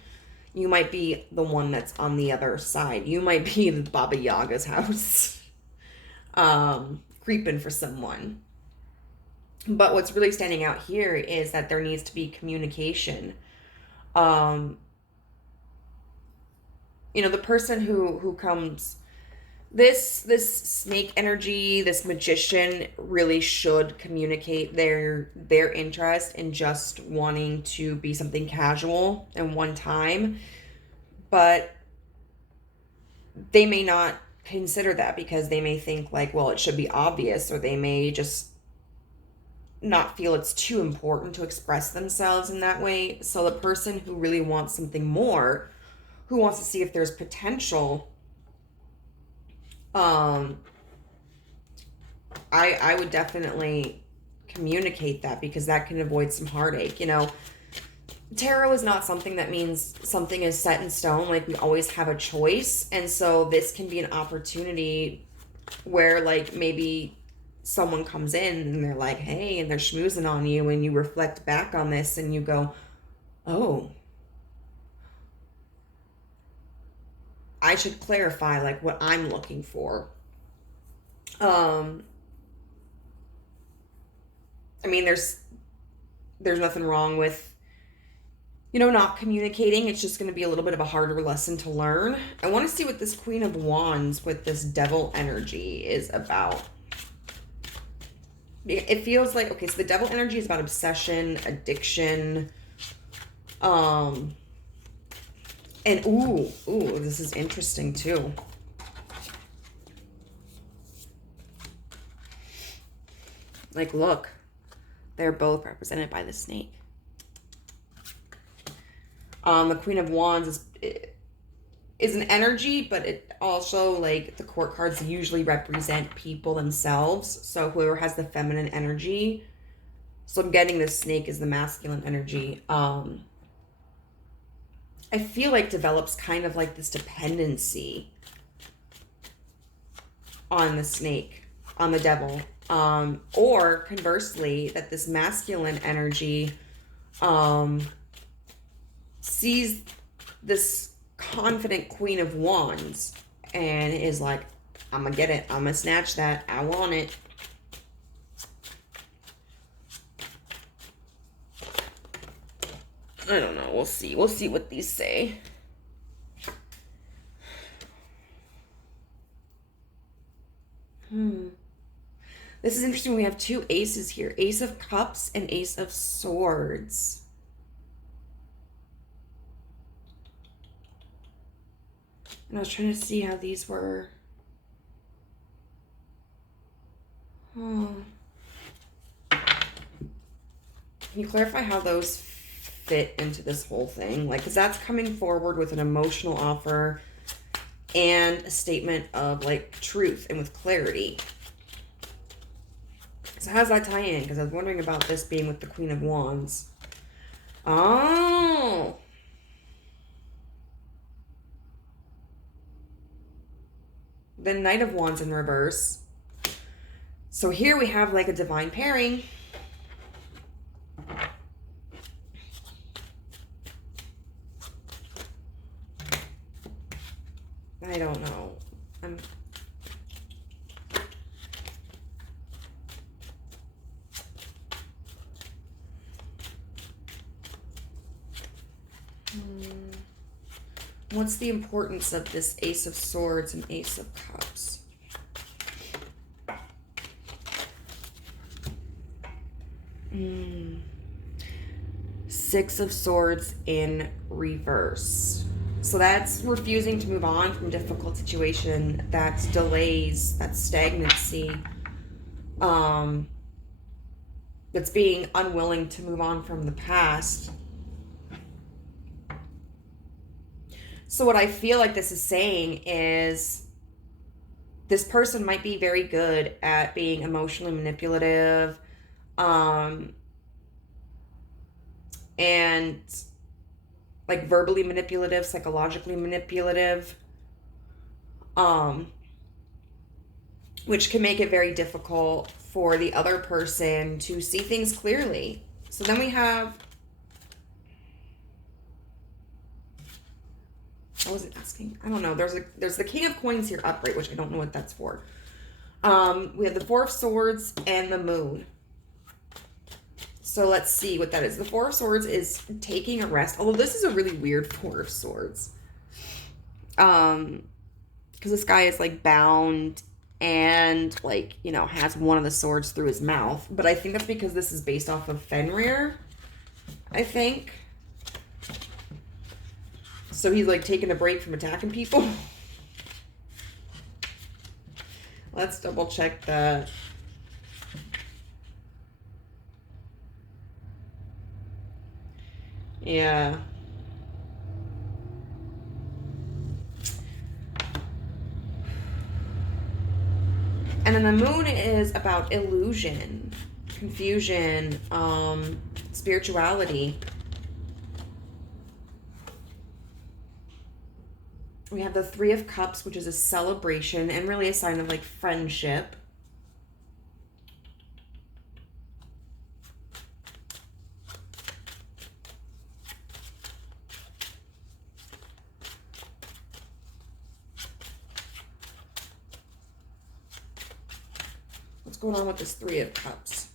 you might be the one that's on the other side. You might be the Baba Yaga's house, creeping for someone. But what's really standing out here is that there needs to be communication. The person who comes, this snake energy, this magician really should communicate their interest in just wanting to be something casual and one time, but they may not consider that because they may think like, well, it should be obvious, or they may just not feel it's too important to express themselves in that way. So the person who really wants something more, who wants to see if there's potential, I would definitely communicate that, because that can avoid some heartache. Tarot is not something that means something is set in stone. Like, we always have a choice. And so this can be an opportunity where, like, maybe someone comes in and they're like, hey, and they're schmoozing on you, and you reflect back on this and you go, oh, I should clarify like what I'm looking for. I mean, there's nothing wrong with, not communicating. It's just going to be a little bit of a harder lesson to learn. I want to see what this Queen of Wands with this Devil energy is about. It feels like, okay, so the Devil energy is about obsession, addiction, and ooh, this is interesting too. Like, look, they're both represented by the snake. The Queen of Wands is an energy, but it also, like, the court cards usually represent people themselves. So whoever has the feminine energy. So I'm getting this snake is the masculine energy. I feel like develops kind of like this dependency on the snake, on the devil. Or conversely, that this masculine energy sees this confident Queen of Wands and is like, I'm gonna get it, I'm gonna snatch that, I want it. I don't know, we'll see what these say. This is interesting. We have two aces here, Ace of Cups and Ace of Swords. And I was trying to see how these were. Can you clarify how those fit into this whole thing? Like, because that's coming forward with an emotional offer and a statement of, like, truth and with clarity. So how does that tie in? Because I was wondering about this being with the Queen of Wands. Oh. The Knight of Wands in reverse. So here we have like a divine pairing. I don't know. What's the importance of this Ace of Swords and Ace of Cups? Six of Swords in reverse. So that's refusing to move on from a difficult situation. That's delays. That's stagnancy. That's being unwilling to move on from the past. So what I feel like this is saying is this person might be very good at being emotionally manipulative, and like verbally manipulative, psychologically manipulative, which can make it very difficult for the other person to see things clearly. So then we have, I wasn't asking, I don't know, there's the King of Coins here upright, which I don't know what that's for. We have the Four of Swords and the Moon. So let's see what that is. The Four of Swords is taking a rest. Although this is a really weird Four of Swords. Because this guy is like bound and like, you know, has one of the swords through his mouth. But I think that's because this is based off of Fenrir, I think. So he's like taking a break from attacking people. Let's double check that. Yeah. And then the Moon is about illusion, confusion, spirituality. We have the Three of Cups, which is a celebration and really a sign of like friendship. What's going on with this Three of Cups?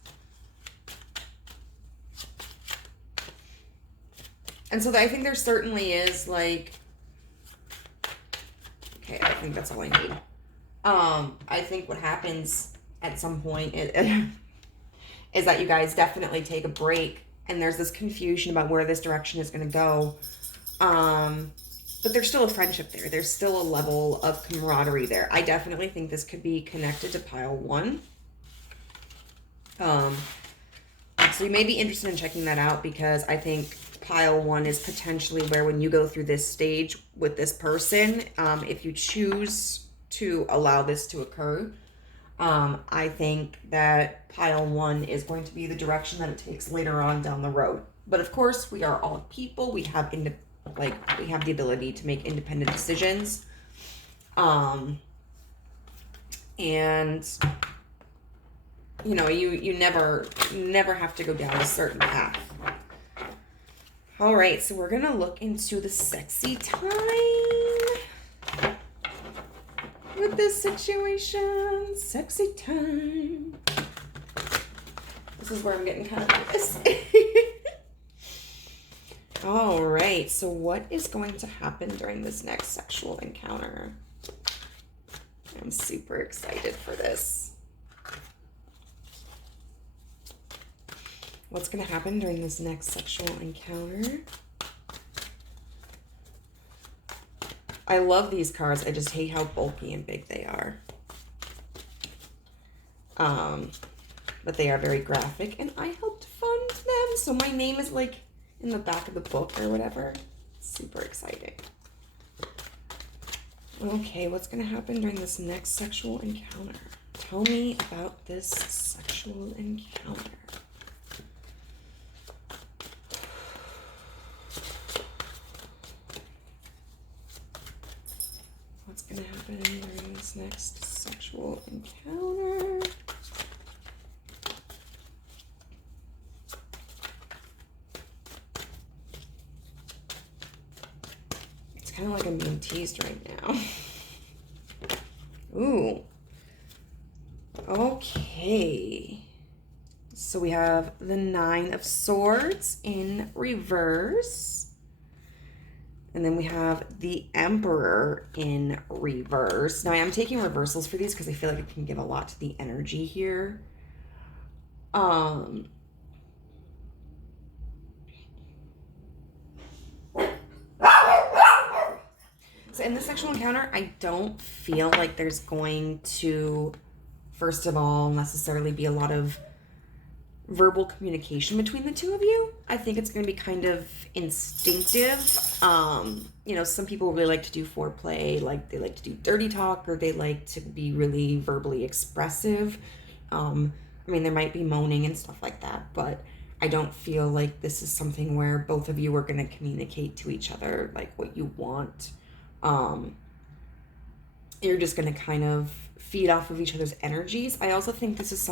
And so I think there certainly is like, okay, I think that's all I need. I think what happens at some point is that you guys definitely take a break and there's this confusion about where this direction is going to go. But there's still a friendship there. There's still a level of camaraderie there. I definitely think this could be connected to pile one. So you may be interested in checking that out because I think pile one is potentially where when you go through this stage with this person, if you choose to allow this to occur, I think that pile one is going to be the direction that it takes later on down the road. But of course, we are all people. We have we have the ability to make independent decisions. And you know, you never have to go down a certain path. All right, so we're gonna look into the sexy time with this situation. Sexy time. This is where I'm getting kind of nervous. All right, so what is going to happen during this next sexual encounter? I'm super excited for this. What's going to happen during this next sexual encounter? I love these cards. I just hate how bulky and big they are. But they are very graphic, and I helped fund them. So my name is like in the back of the book or whatever. Super exciting. Okay, what's going to happen during this next sexual encounter? Tell me about this sexual encounter. What's going to happen during this next sexual encounter? It's kind of like I'm being teased right now. Ooh. Okay. So we have the Nine of Swords in reverse. And then we have the Emperor in reverse. Now I am taking reversals for these because I feel like it can give a lot to the energy here. So in the sexual encounter, I don't feel like there's going to, first of all, necessarily be a lot of verbal communication between the two of you. I think it's going to be kind of instinctive. Some people really like to do foreplay, like they like to do dirty talk, or they like to be really verbally expressive. There might be moaning and stuff like that, but I don't feel like this is something where both of you are going to communicate to each other like what you want. You're just going to kind of feed off of each other's energies. I also think this is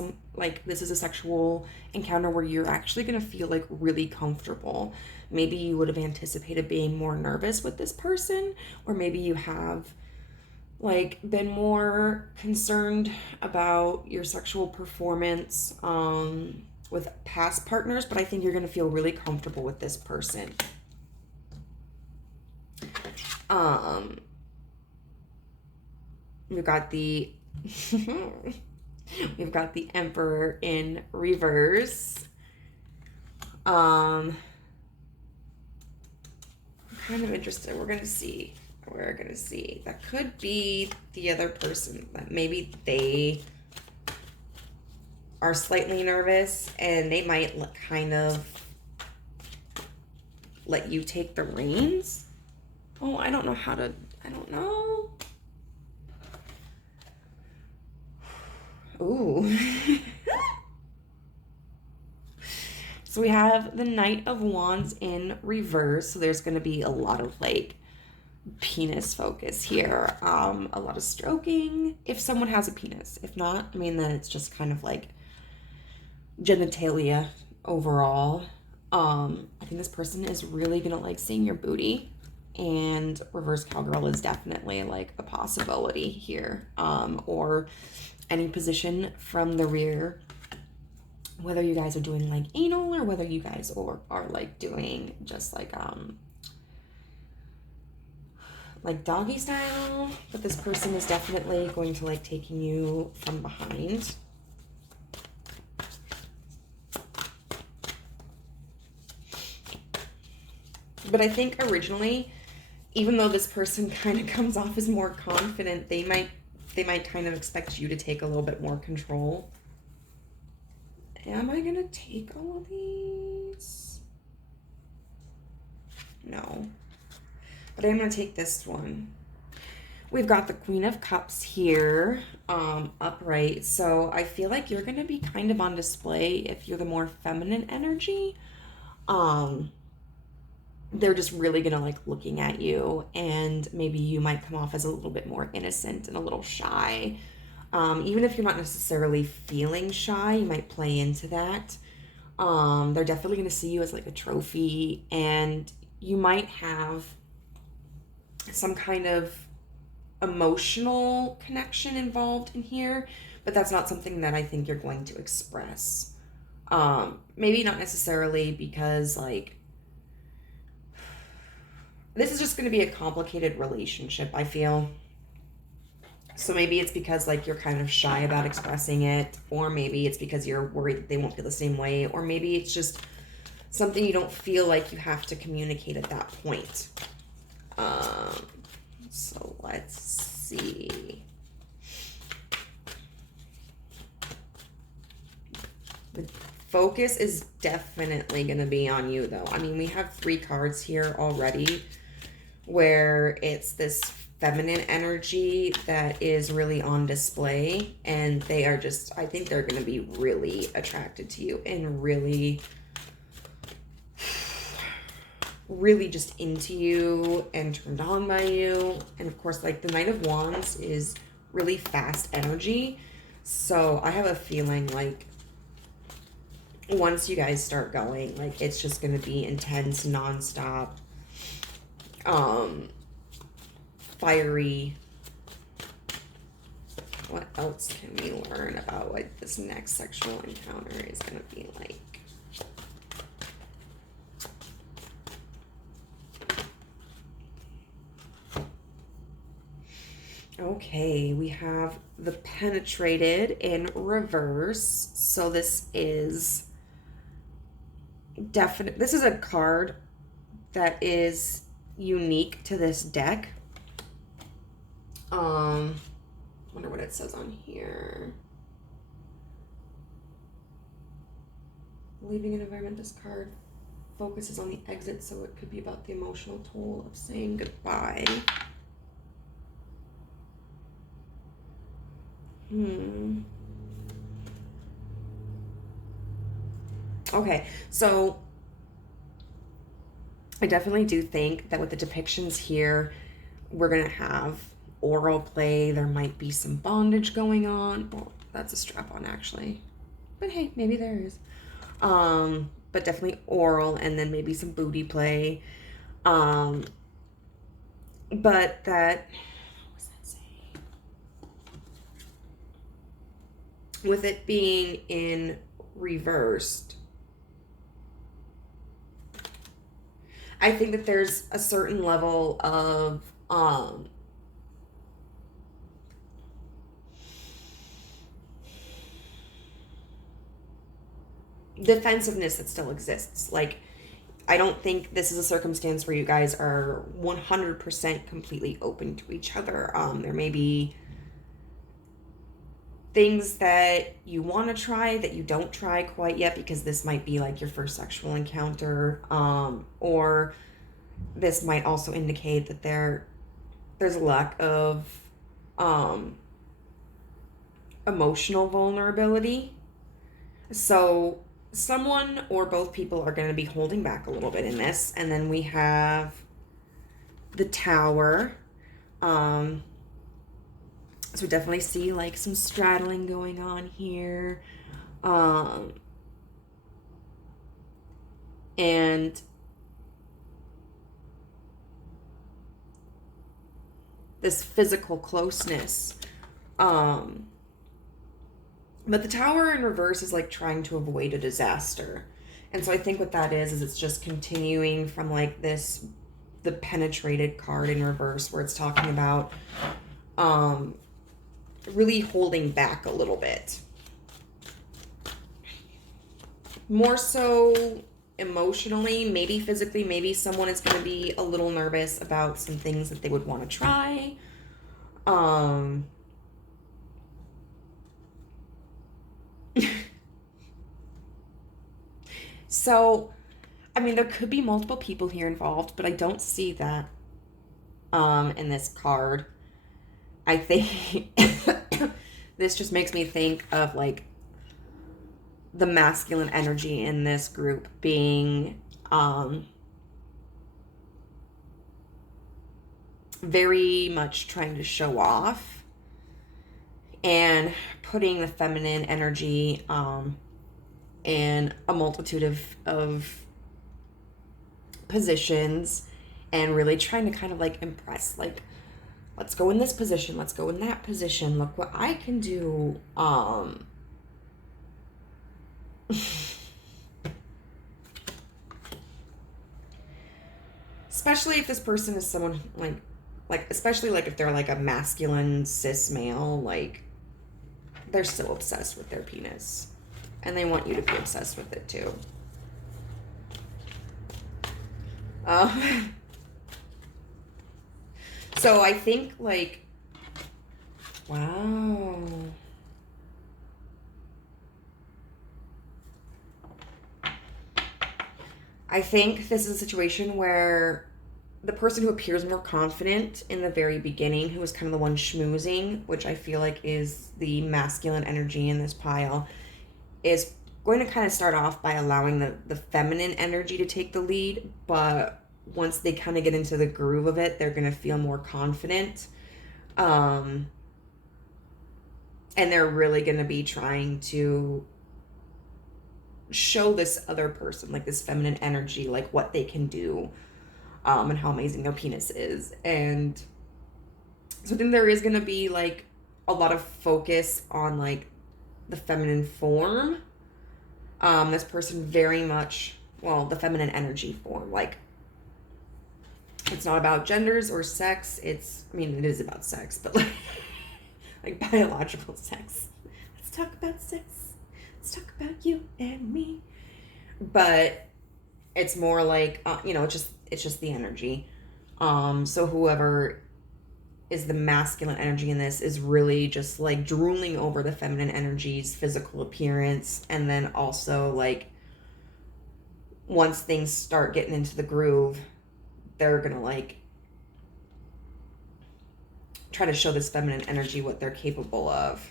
a sexual encounter where you're actually going to feel like really comfortable. Maybe you would have anticipated being more nervous with this person, or maybe you have like been more concerned about your sexual performance with past partners, but I think you're going to feel really comfortable with this person. We've got the Emperor in reverse. I'm kind of interested. We're gonna see. That could be the other person. That maybe they are slightly nervous and they might kind of let you take the reins. Oh, I don't know. Ooh. So we have the Knight of Wands in reverse. So there's going to be a lot of like penis focus here. A lot of stroking if someone has a penis. If not, then it's just kind of like genitalia overall. I think this person is really going to like seeing your booty. And reverse cowgirl is definitely like a possibility here. Or any position from the rear, whether you guys are doing like anal or whether you guys are like doing just like doggy style, but this person is definitely going to like taking you from behind. But I think originally, even though this person kind of comes off as more confident, they might kind of expect you to take a little bit more control. Am I going to take all of these? No. But I'm going to take this one. We've got the Queen of Cups here, upright. So I feel like you're going to be kind of on display if you're the more feminine energy. They're just really going to like looking at you, and maybe you might come off as a little bit more innocent and a little shy. Even if you're not necessarily feeling shy, you might play into that. They're definitely going to see you as like a trophy, and you might have some kind of emotional connection involved in here, but that's not something that I think you're going to express. Maybe not necessarily because like this is just going to be a complicated relationship, I feel. So maybe it's because like you're kind of shy about expressing it, or maybe it's because you're worried that they won't feel the same way, or maybe it's just something you don't feel like you have to communicate at that point. So let's see. The focus is definitely going to be on you, though. We have 3 cards here already where it's this feminine energy that is really on display, and they are just, I think they're going to be really attracted to you and really just into you and turned on by you. And of course, like the Knight of Wands is really fast energy, so I have a feeling like once you guys start going, like it's just going to be intense, nonstop, fiery. What else can we learn about what this next sexual encounter is going to be like? Okay, we have the penetrated in reverse. So this is this is a card that is unique to this deck. Wonder what it says on here. Leaving an environment, this card focuses on the exit, so it could be about the emotional toll of saying goodbye. Okay, so I definitely do think that with the depictions here, we're going to have oral play. There might be some bondage going on. Well, that's a strap-on, actually. But hey, maybe there is. But definitely oral, and then maybe some booty play. But that... What was that saying? With it being in reversed, I think that there's a certain level of defensiveness that still exists. Like, I don't think this is a circumstance where you guys are 100% completely open to each other. There may be things that you want to try that you don't try quite yet, because this might be like your first sexual encounter, or this might also indicate that there's a lack of emotional vulnerability. So someone or both people are going to be holding back a little bit in this. And then we have the Tower. So we definitely see like some straddling going on here. And this physical closeness. But the Tower in reverse is like trying to avoid a disaster. And so I think what that is it's just continuing from like this, the penetrated card in reverse, where it's talking about really holding back a little bit. More so emotionally, maybe physically, maybe someone is going to be a little nervous about some things that they would want to try. So, I mean, there could be multiple people here involved, but I don't see that in this card. I think this just makes me think of like the masculine energy in this group being very much trying to show off, and putting the feminine energy in a multitude of positions, and really trying to kind of like impress, like, let's go in this position, let's go in that position, look what I can do. Especially if this person is someone like especially like if they're like a masculine cis male, like they're so obsessed with their penis, and they want you to be obsessed with it too. So I think like, wow. I think this is a situation where the person who appears more confident in the very beginning, who is kind of the one schmoozing, which I feel like is the masculine energy in this pile, is going to kind of start off by allowing the feminine energy to take the lead, but once they kind of get into the groove of it, they're going to feel more confident. And they're really going to be trying to show this other person, like this feminine energy, like what they can do, and how amazing their penis is. And so then there is going to be like a lot of focus on like the feminine form. This person very much, well, the feminine energy form, like It's not about genders or sex. I mean, it is about sex, but like biological sex. Let's talk about sex. Let's talk about you and me. But it's more like, it's just the energy. So whoever is the masculine energy in this is really just like drooling over the feminine energy's physical appearance. And then also like once things start getting into the groove, they're gonna like try to show this feminine energy what they're capable of.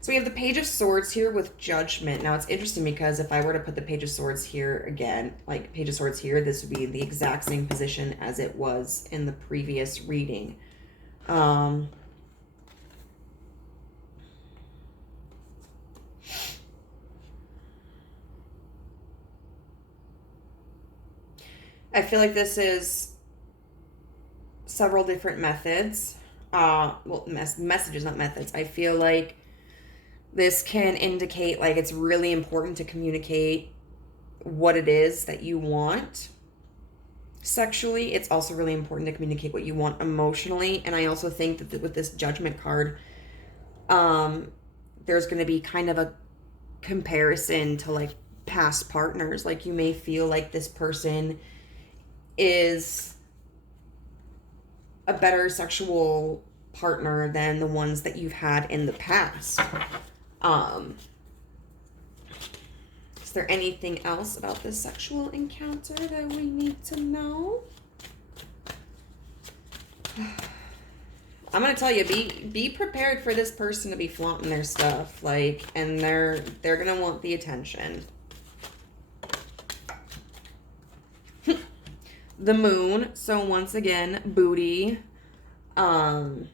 So we have the Page of Swords here with Judgment. Now it's interesting because if I were to put the Page of Swords here again, like Page of Swords here, this would be the exact same position as it was in the previous reading. I feel like this is several different methods. Messages, not methods. I feel like this can indicate like it's really important to communicate what it is that you want sexually. It's also really important to communicate what you want emotionally. And I also think that with this Judgment card, there's going to be kind of a comparison to like past partners. Like you may feel like this person is a better sexual partner than the ones that you've had in the past. Is there anything else about this sexual encounter that we need to know? I'm gonna tell you, be prepared for this person to be flaunting their stuff, like, and they're gonna want the attention. The Moon, so once again, booty. I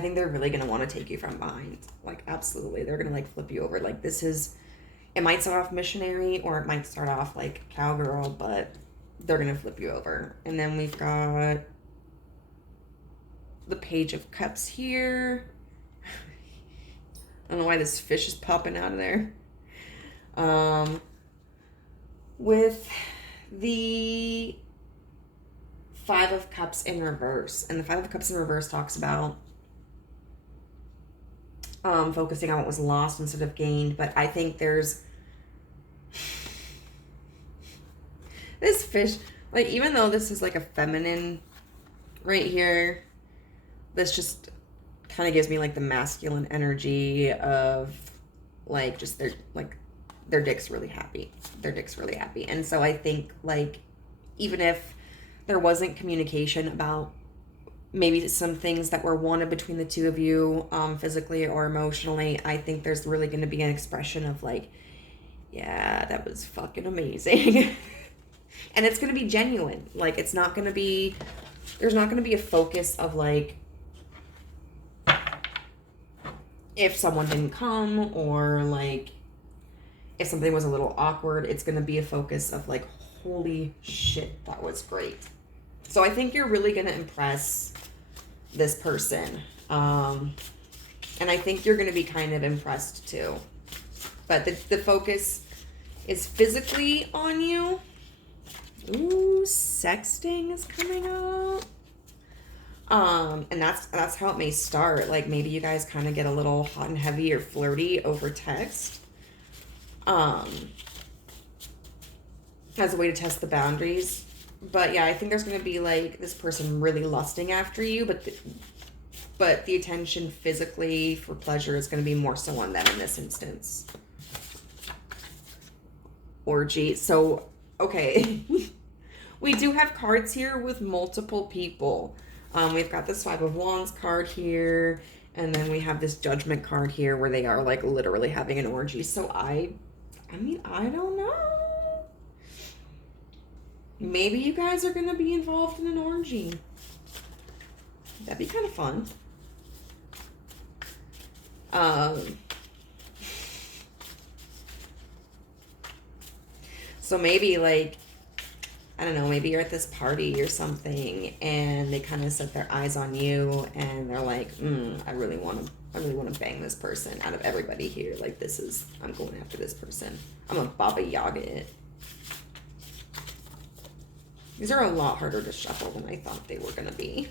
think they're really going to want to take you from behind. Like, absolutely. They're going to, like, flip you over. Like, it might start off missionary or it might start off, like, cowgirl, but they're going to flip you over. And then we've got the Page of Cups here. I don't know why this fish is popping out of there. With the Five of Cups in reverse. And the Five of Cups in reverse talks about focusing on what was lost instead of gained. But I think there's this fish, like, even though this is like a feminine right here, this just kind of gives me like the masculine energy of like just their dick's really happy. Their dick's really happy. And so I think like even if there wasn't communication about maybe some things that were wanted between the two of you, physically or emotionally, I think there's really going to be an expression of like, yeah, that was fucking amazing. And it's going to be genuine. Like, it's not going to be, there's not going to be a focus of like, if someone didn't come or like, if something was a little awkward, it's going to be a focus of like, holy shit, that was great. So I think you're really going to impress this person. And I think you're going to be kind of impressed too. But the focus is physically on you. Ooh, sexting is coming up. And that's how it may start. Like maybe you guys kind of get a little hot and heavy or flirty over text. As a way to test the boundaries. But yeah, I think there's going to be like this person really lusting after you, but the attention physically for pleasure is going to be more so on them in this instance. Orgy. So, okay. We do have cards here with multiple people. We've got this Five of Wands card here, and then we have this Judgment card here where they are like literally having an orgy. So I mean, I don't know. Maybe you guys are going to be involved in an orgy. That'd be kind of fun. So maybe like I don't know, maybe you're at this party or something and they kind of set their eyes on you and they're like, I really want to bang this person out of everybody here. Like, I'm going after this person. I'm a Baba Yaga it. These are a lot harder to shuffle than I thought they were going to be.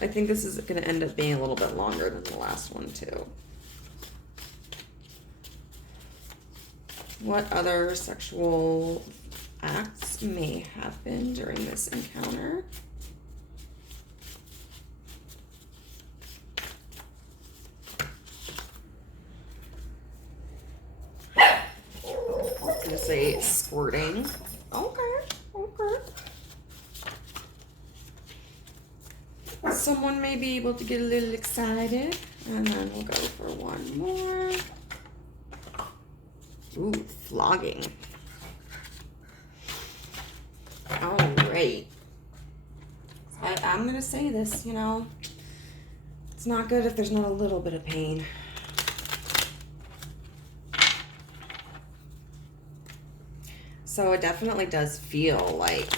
I think this is going to end up being a little bit longer than the last one, too. What other sexual acts may happen during this encounter? I was going to say squirting. Okay. Someone may be able to get a little excited. And then we'll go for one more. Ooh, flogging. All right. I'm going to say this, it's not good if there's not a little bit of pain. So it definitely does feel like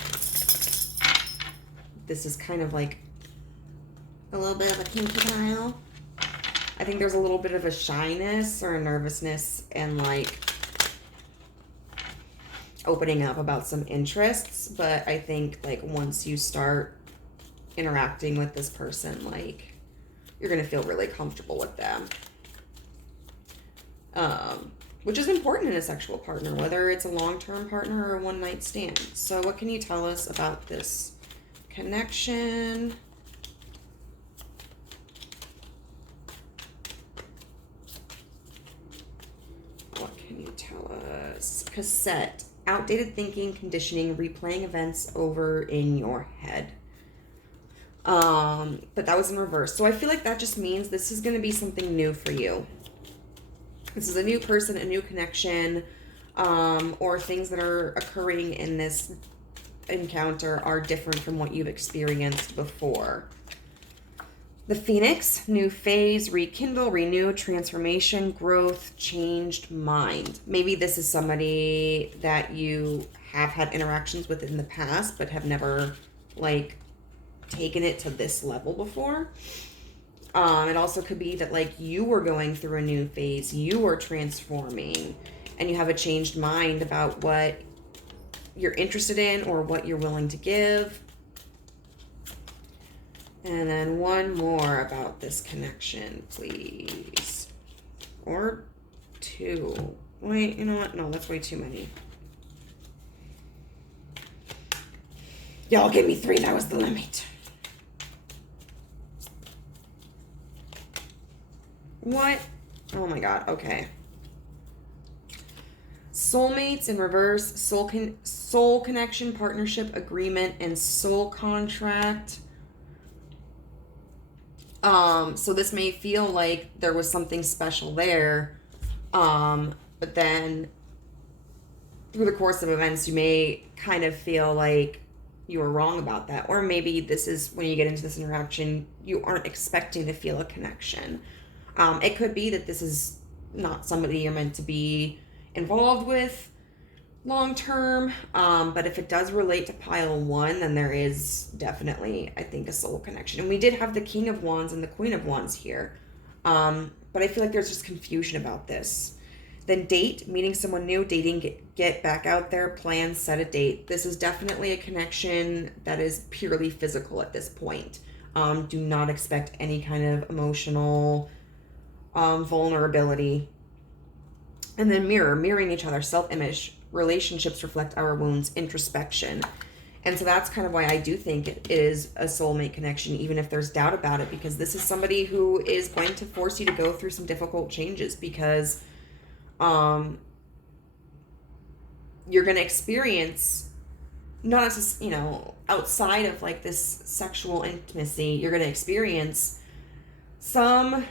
this is kind of like a little bit of a kinky pile. I think there's a little bit of a shyness or a nervousness and like opening up about some interests, but I think like once you start interacting with this person, like you're gonna feel really comfortable with them, which is important in a sexual partner, whether it's a long-term partner or a one-night stand. So what can you tell us about this connection? What can you tell us? Cassette. Outdated thinking, conditioning, replaying events over in your head. But that was in reverse. So I feel like that just means this is going to be something new for you. This is a new person, a new connection, or things that are occurring in this encounter are different from what you've experienced before. The Phoenix, new phase, rekindle, renew, transformation, growth, changed mind. Maybe this is somebody that you have had interactions with in the past, but have never, like, taken it to this level before. It also could be that, like, you were going through a new phase, you were transforming, and you have a changed mind about what you're interested in or what you're willing to give. And then one more about this connection, please. Or two. Wait, you know what? No, that's way too many. Y'all give me 3. That was the limit. What? Oh my God. Okay. Soulmates in reverse. Soul connection, partnership, agreement, and soul contract. So this may feel like there was something special there, but then through the course of events, you may kind of feel like you were wrong about that. Or maybe this is when you get into this interaction, you aren't expecting to feel a connection. It could be that this is not somebody you're meant to be involved with long term, but if it does relate to pile 1, then there is definitely, I think, a soul connection. And we did have the King of Wands and the Queen of Wands here, but I feel like there's just confusion about this. Then date, meeting someone new, dating, get back out there, plan, set a date. This is definitely a connection that is purely physical at this point. Do not expect any kind of emotional vulnerability. And then mirroring each other, self-image. Relationships reflect our wounds, introspection. And so that's kind of why I do think it is a soulmate connection, even if there's doubt about it, because this is somebody who is going to force you to go through some difficult changes, because you're going to experience, not just, outside of like this sexual intimacy, you're going to experience some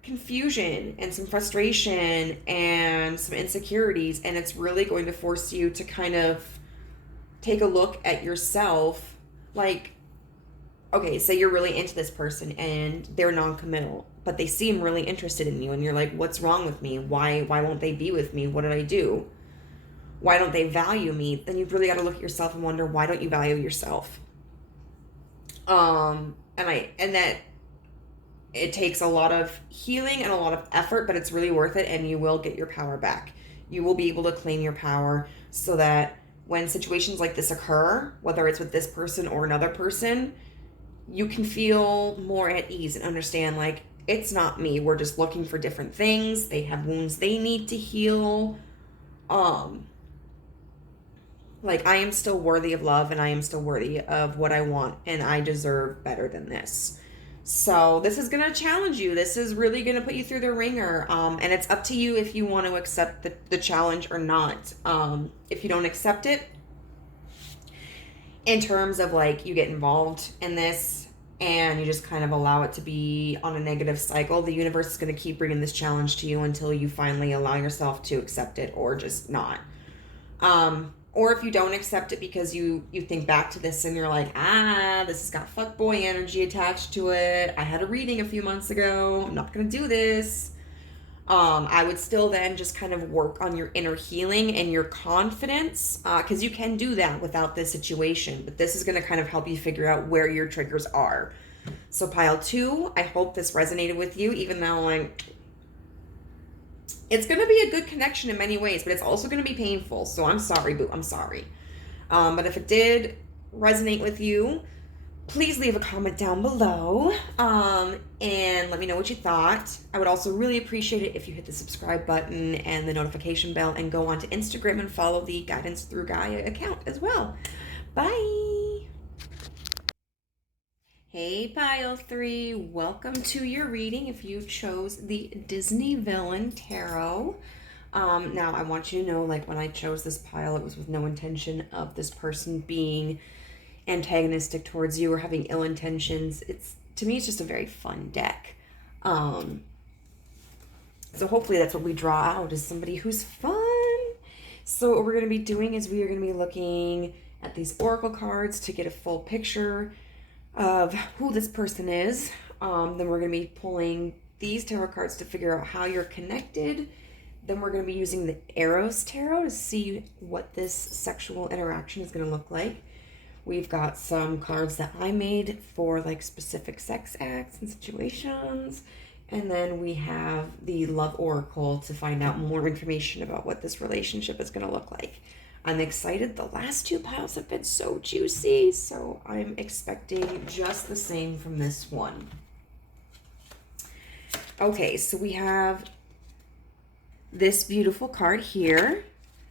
confusion and some frustration and some insecurities, and it's really going to force you to kind of take a look at yourself. Like, okay, say you're really into this person and they're non-committal, but they seem really interested in you, and you're like, what's wrong with me? Why won't they be with me? What did I do? why don't they value me? Then you've really got to look at yourself and wonder, why don't you value yourself? And that it takes a lot of healing and a lot of effort, but it's really worth it, and you will get your power back. You will be able to claim your power so that when situations like this occur, whether it's with this person or another person, you can feel more at ease and understand, like, it's not me. We're just looking for different things. They have wounds they need to heal. Like, I am still worthy of love, and I am still worthy of what I want, and I deserve better than this. So this is going to challenge you. This is really going to put you through the ringer. And it's up to you if you want to accept the challenge or not. If you don't accept it, in terms of, like, you get involved in this and you just kind of allow it to be on a negative cycle, the universe is going to keep bringing this challenge to you until you finally allow yourself to accept it, or just not. Or if you don't accept it because you think back to this and you're like, this has got fuckboy energy attached to it. I had a reading a few months ago. I'm not going to do this. I would still then just kind of work on your inner healing and your confidence, because you can do that without this situation. But this is going to kind of help you figure out where your triggers are. So pile 2, I hope this resonated with you, even though, like, it's going to be a good connection in many ways, but it's also going to be painful. So I'm sorry, boo. I'm sorry. But if it did resonate with you, please leave a comment down below, and let me know what you thought. I would also really appreciate it if you hit the subscribe button and the notification bell, and go on to Instagram and follow the Guidance Through Gaia account as well. Bye! Hey, pile 3, welcome to your reading if you chose the Disney Villain Tarot. Now, I want you to know, like, when I chose this pile, it was with no intention of this person being antagonistic towards you or having ill intentions. To me, it's just a very fun deck. So hopefully that's what we draw out, is somebody who's fun. So what we're going to be doing is we are going to be looking at these oracle cards to get a full picture of who this person is. Then we're going to be pulling these tarot cards to figure out how you're connected. Then we're going to be using the Eros Tarot to see what this sexual interaction is going to look like. We've got some cards that I made for, like, specific sex acts and situations. And then we have the Love Oracle to find out more information about what this relationship is going to look like. I'm excited. The last 2 piles have been so juicy, so I'm expecting just the same from this one. Okay, so we have this beautiful card here,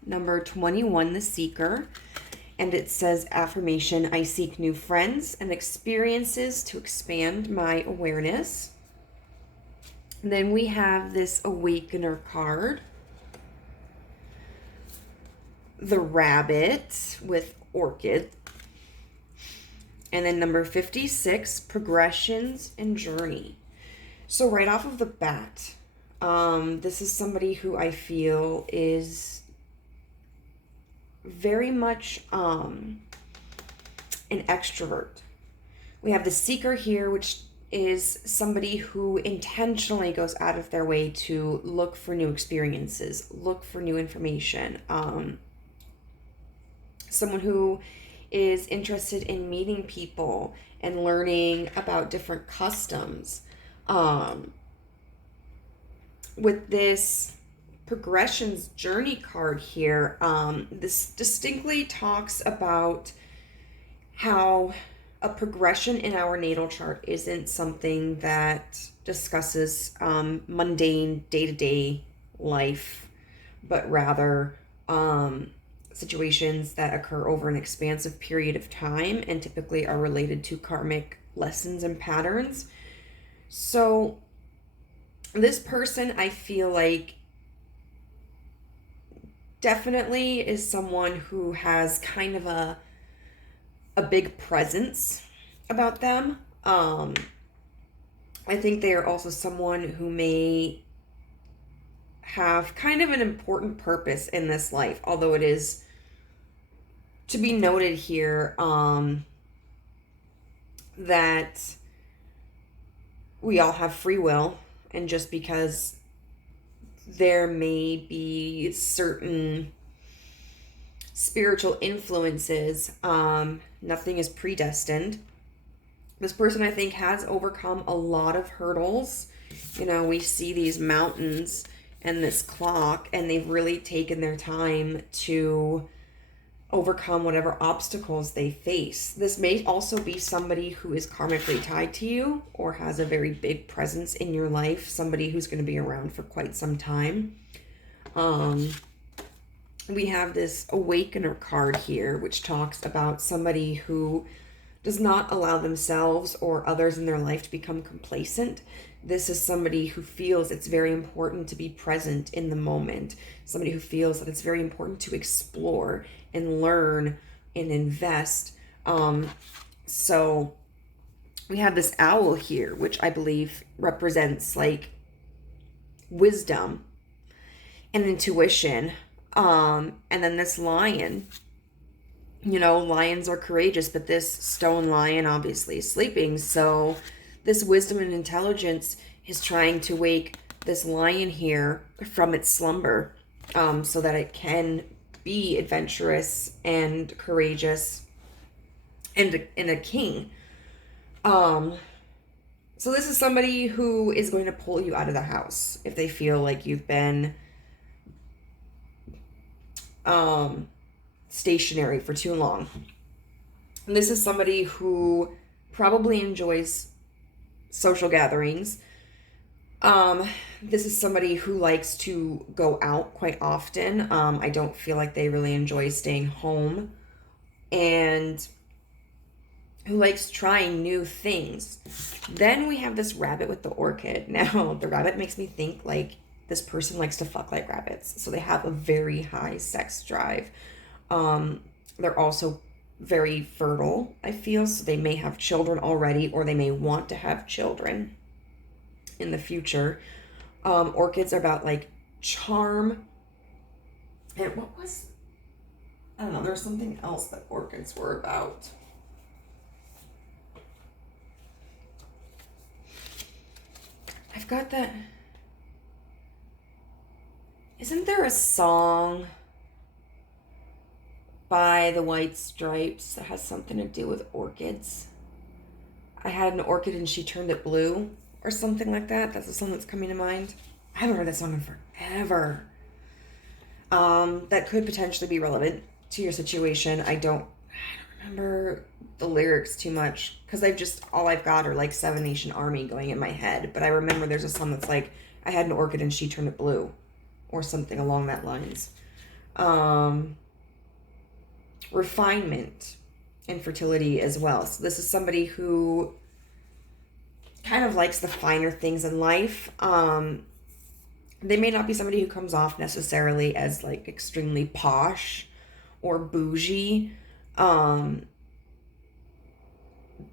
number 21, the Seeker. And it says, affirmation, I seek new friends and experiences to expand my awareness. And then we have this Awakener card, the Rabbit with Orchid. And then number 56, Progressions and Journey. So right off of the bat, this is somebody who I feel is very much an extrovert. We have the Seeker here, which is somebody who intentionally goes out of their way to look for new experiences, look for new information. Someone who is interested in meeting people and learning about different customs. With this Progressions Journey card here, this distinctly talks about how a progression in our natal chart isn't something that discusses mundane day-to-day life, but rather situations that occur over an expansive period of time and typically are related to karmic lessons and patterns. So this person, I feel like, definitely is someone who has kind of a big presence about them. I think they are also someone who may have kind of an important purpose in this life, although it is to be noted here that we all have free will, and just because there may be certain spiritual influences. Nothing is predestined. This person, I think, has overcome a lot of hurdles. You know, we see these mountains and this clock, and they've really taken their time to overcome whatever obstacles they face. This may also be somebody who is karmically tied to you or has a very big presence in your life, somebody who's going to be around for quite some time. We have this Awakener card here, which talks about somebody who does not allow themselves or others in their life to become complacent. This is somebody who feels it's very important to be present in the moment. Somebody who feels that it's very important to explore and learn and invest. So we have this owl here, which I believe represents like wisdom and intuition. And then this lion, you know, lions are courageous, but this stone lion obviously is sleeping. So this wisdom and intelligence is trying to wake this lion here from its slumber, so that it can be adventurous and courageous and a king. So this is somebody who is going to pull you out of the house if they feel like you've been stationary for too long. And this is somebody who probably enjoys social gatherings. This is somebody who likes to go out quite often. I don't feel like they really enjoy staying home, and who likes trying new things. Then we have this rabbit with the orchid. Now, the rabbit makes me think like this person likes to fuck like rabbits. So they have a very high sex drive. They're also very fertile, I feel. So they may have children already, or they may want to have children in the future. Orchids are about like charm. And what was, I don't know, there's something else that orchids were about. I've got that. Isn't there a song by the White Stripes that has something to do with orchids? I had an orchid and she turned it blue, or something like that. That's the song that's coming to mind. I haven't heard that song in forever. That could potentially be relevant to your situation. I don't remember the lyrics too much, because all I've got are like Seven Nation Army going in my head. But I remember there's a song that's like, I had an orchid and she turned it blue, or something along that lines. Refinement and fertility as well. So this is somebody who kind of likes the finer things in life. They may not be somebody who comes off necessarily as like extremely posh or bougie.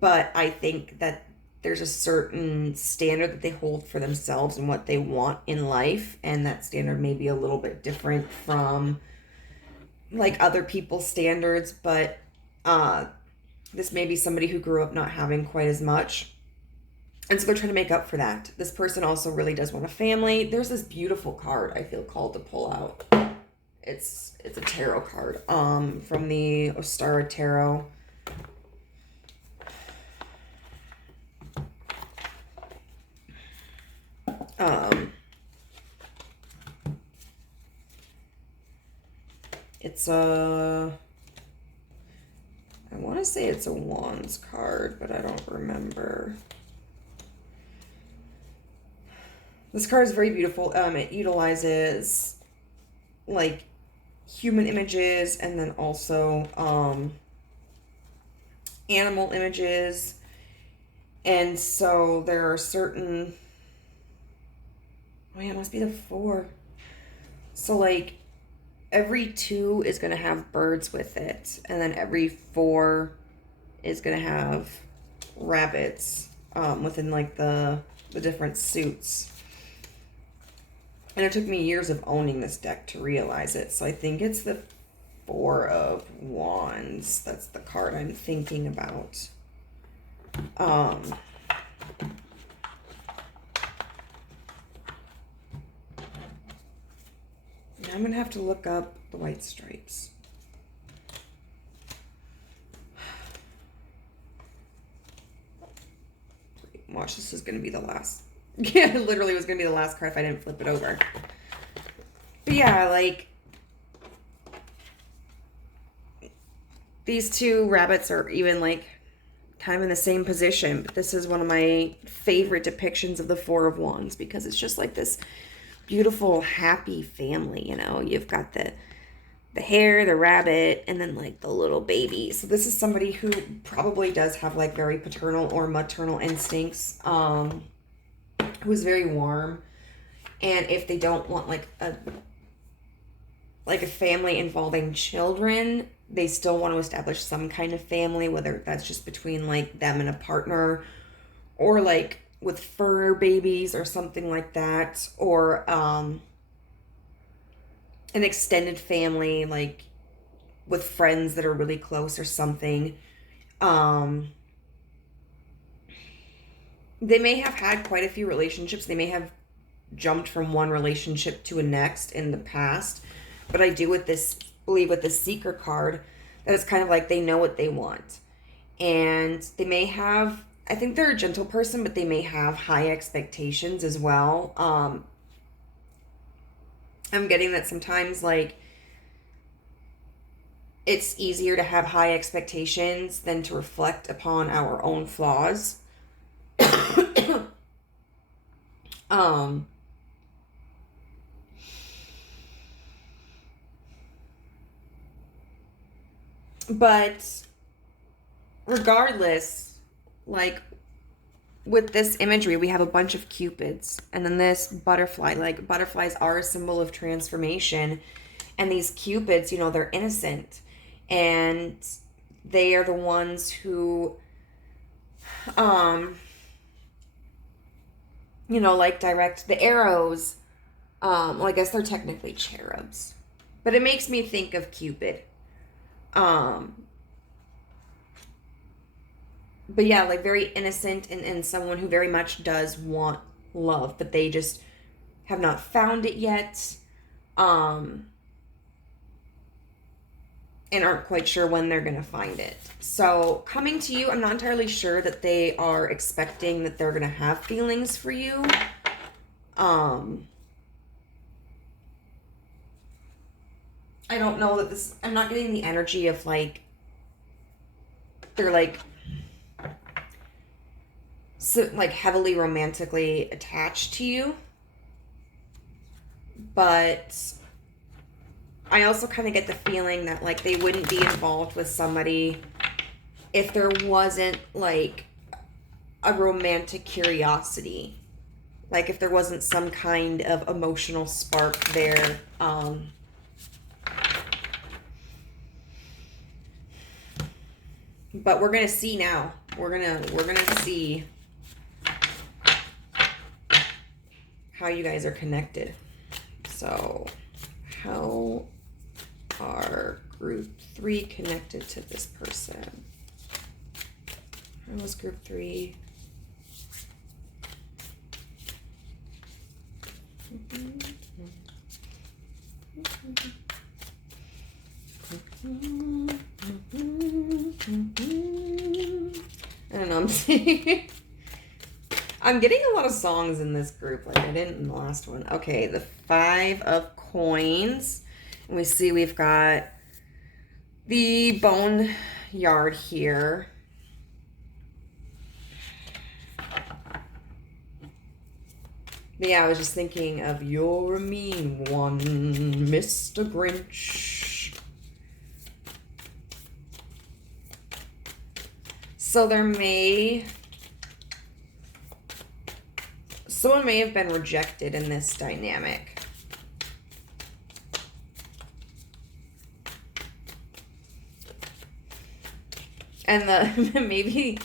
But I think that there's a certain standard that they hold for themselves and what they want in life. And that standard may be a little bit different from like other people's standards. But this may be somebody who grew up not having quite as much. And so they're trying to make up for that. This person also really does want a family. There's this beautiful card I feel called to pull out. It's a tarot card from the Ostara Tarot. It's I want to say it's a Wands card, but I don't remember. This card is very beautiful. It utilizes like human images and then also animal images. And so there are certain, oh yeah, it must be the 4. So like every 2 is going to have birds with it. And then every 4 is going to have rabbits within like the different suits. And it took me years of owning this deck to realize it. So I think it's the 4 of Wands. That's the card I'm thinking about. I'm going to have to look up the White Stripes. Watch, this is going to be the last. Yeah, it literally was going to be the last card if I didn't flip it over. But yeah, like, these two rabbits are even, like, kind of in the same position. But this is one of my favorite depictions of the Four of Wands because it's just like this beautiful, happy family, you know? You've got the hare, the rabbit, and then like the little baby. So this is somebody who probably does have like very paternal or maternal instincts, who's very warm. And if they don't want like a family involving children, they still want to establish some kind of family, whether that's just between like them and a partner, or like with fur babies or something like that, or an extended family, like with friends that are really close or something. They may have had quite a few relationships. They may have jumped from one relationship to a next in the past. But I do believe with the Seeker card that it's kind of like they know what they want. And they may have, I think they're a gentle person, but they may have high expectations as well. I'm getting that sometimes, like, it's easier to have high expectations than to reflect upon our own flaws. But regardless, like, with this imagery, we have a bunch of cupids, and then this butterfly. Like, butterflies are a symbol of transformation, and these cupids, you know, they're innocent, and they are the ones who, you know, like, direct the arrows. Well, I guess they're technically cherubs, but it makes me think of Cupid. But yeah, like, very innocent, and someone who very much does want love, but they just have not found it yet, and aren't quite sure when they're going to find it. So coming to you, I'm not entirely sure that they are expecting that they're going to have feelings for you. I don't know that this, I'm not getting the energy of like, they're like, so, like, heavily romantically attached to you. But I also kind of get the feeling that, like, they wouldn't be involved with somebody if there wasn't, like, a romantic curiosity. Like, if there wasn't some kind of emotional spark there. But we're going to see now. We're gonna see how you guys are connected. So, how are group 3 connected to this person? How was group 3? I don't know, I'm seeing I'm getting a lot of songs in this group, like I didn't in the last one. Okay, the 5 of Coins. And we see we've got the Boneyard here. But yeah, I was just thinking of You're a Mean One, Mr. Grinch. So someone may have been rejected in this dynamic. And maybe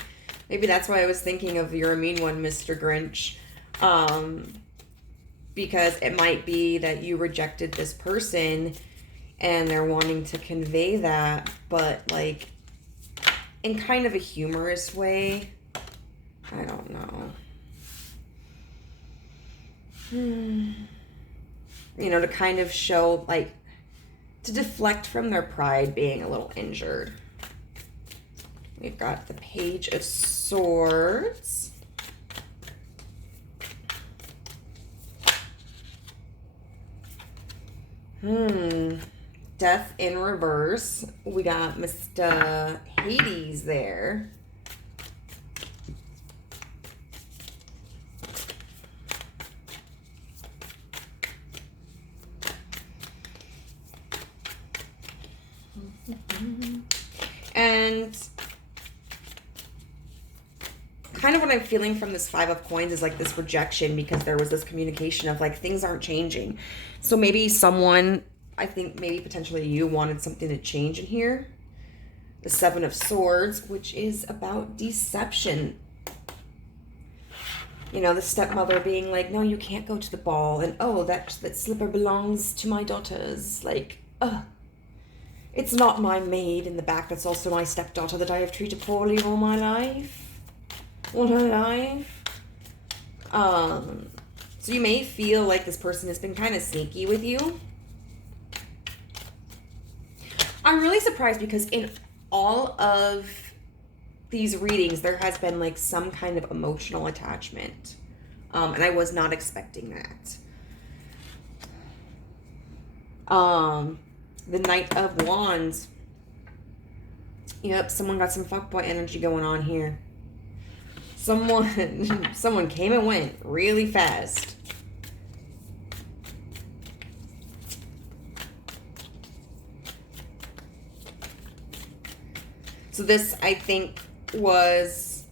that's why I was thinking of You're a Mean One, Mr. Grinch. Because it might be that you rejected this person and they're wanting to convey that, but like in kind of a humorous way. I don't know. You know, to kind of show, like, to deflect from their pride being a little injured. We've got the Page of Swords. Death in reverse. We got Mr. Hades there. And kind of what I'm feeling from this Five of Coins is like this rejection, because there was this communication of like things aren't changing. So maybe someone, I think maybe potentially you, wanted something to change in here. The Seven of Swords, which is about deception. You know, the stepmother being like, no, you can't go to the ball. And, oh, that slipper belongs to my daughters. Like, it's not my maid in the back. That's also my stepdaughter that I have treated poorly all my life. All her life. So you may feel like this person has been kind of sneaky with you. I'm really surprised because in all of these readings, there has been like some kind of emotional attachment. And I was not expecting that. The Knight of Wands. Yep, someone got some fuckboy energy going on here. Someone came and went really fast. So this, I think, is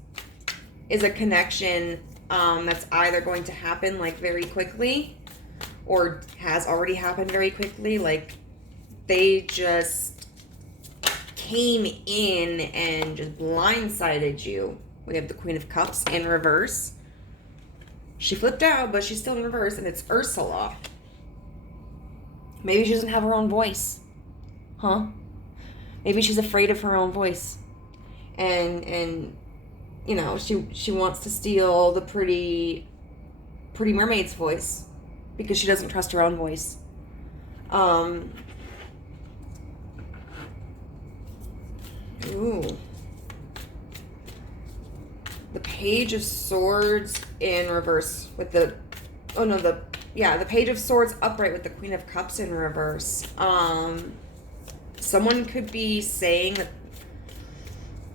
a connection that's either going to happen like very quickly or has already happened very quickly. Like they just came in and just blindsided you. We have the Queen of Cups in reverse. She flipped out, but she's still in reverse, and it's Ursula. Maybe she doesn't have her own voice. Huh? Maybe she's afraid of her own voice. And you know, she wants to steal the pretty mermaid's voice because she doesn't trust her own voice. Ooh. The Page of Swords in reverse with the Page of Swords upright with the Queen of Cups in reverse. Someone could be saying that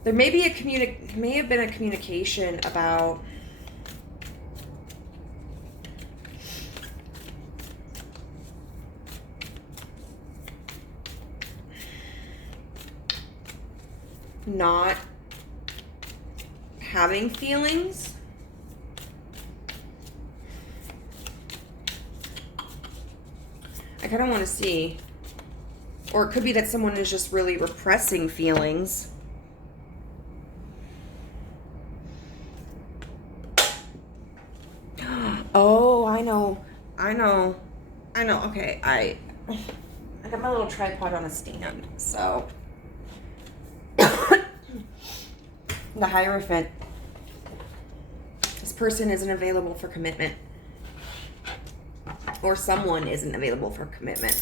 there may have been a communication about not having feelings. I kind of want to see. Or it could be that someone is just really repressing feelings. Oh, I know. Okay, I got my little tripod on a stand, so. The Hierophant. This person isn't available for commitment. Or someone isn't available for commitment.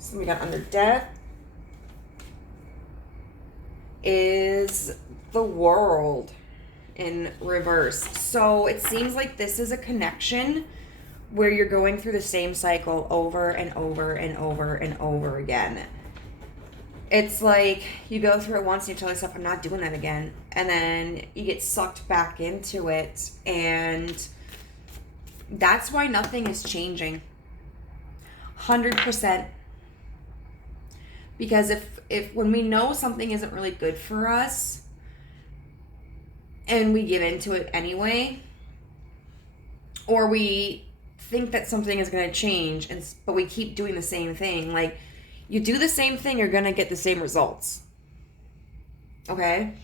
So we got under death is the World in reverse. So it seems like this is a connection where you're going through the same cycle over and over and over and over again. It's like you go through it once and you tell yourself, I'm not doing that again. And then you get sucked back into it. And that's why nothing is changing. 100%. Because if when we know something isn't really good for us and we get into it anyway, or we think that something is going to change, but we keep doing the same thing, like you do the same thing, you're going to get the same results. Okay?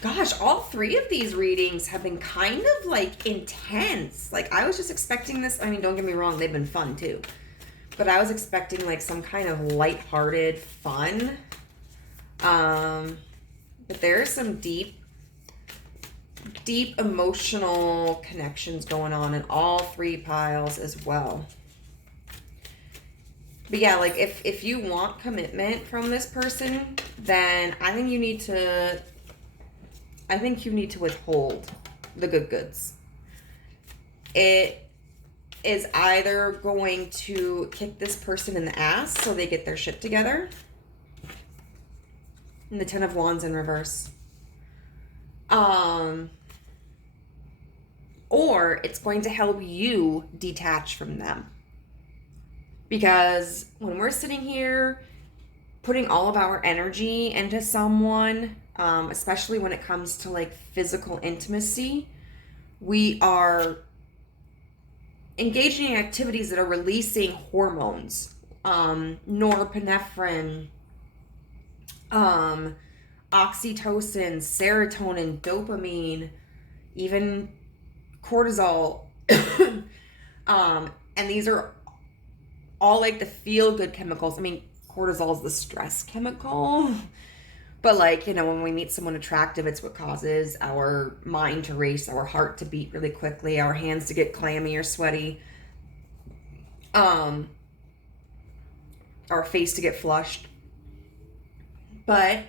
Gosh, all three of these readings have been kind of like intense. Like I was just expecting this. I mean, don't get me wrong, they've been fun too. But I was expecting like some kind of lighthearted fun. But there are some deep emotional connections going on in all three piles as well. But yeah, like if you want commitment from this person, then I think you need to withhold the good goods. It is either going to kick this person in the ass so they get their shit together. And the Ten of Wands in reverse. Or it's going to help you detach from them. Because when we're sitting here putting all of our energy into someone, especially when it comes to like physical intimacy, we are engaging in activities that are releasing hormones, norepinephrine, oxytocin, serotonin, dopamine, even cortisol. And these are all like the feel-good chemicals. I mean, cortisol is the stress chemical. But like, you know, when we meet someone attractive, it's what causes our mind to race, our heart to beat really quickly, our hands to get clammy or sweaty, our face to get flushed. But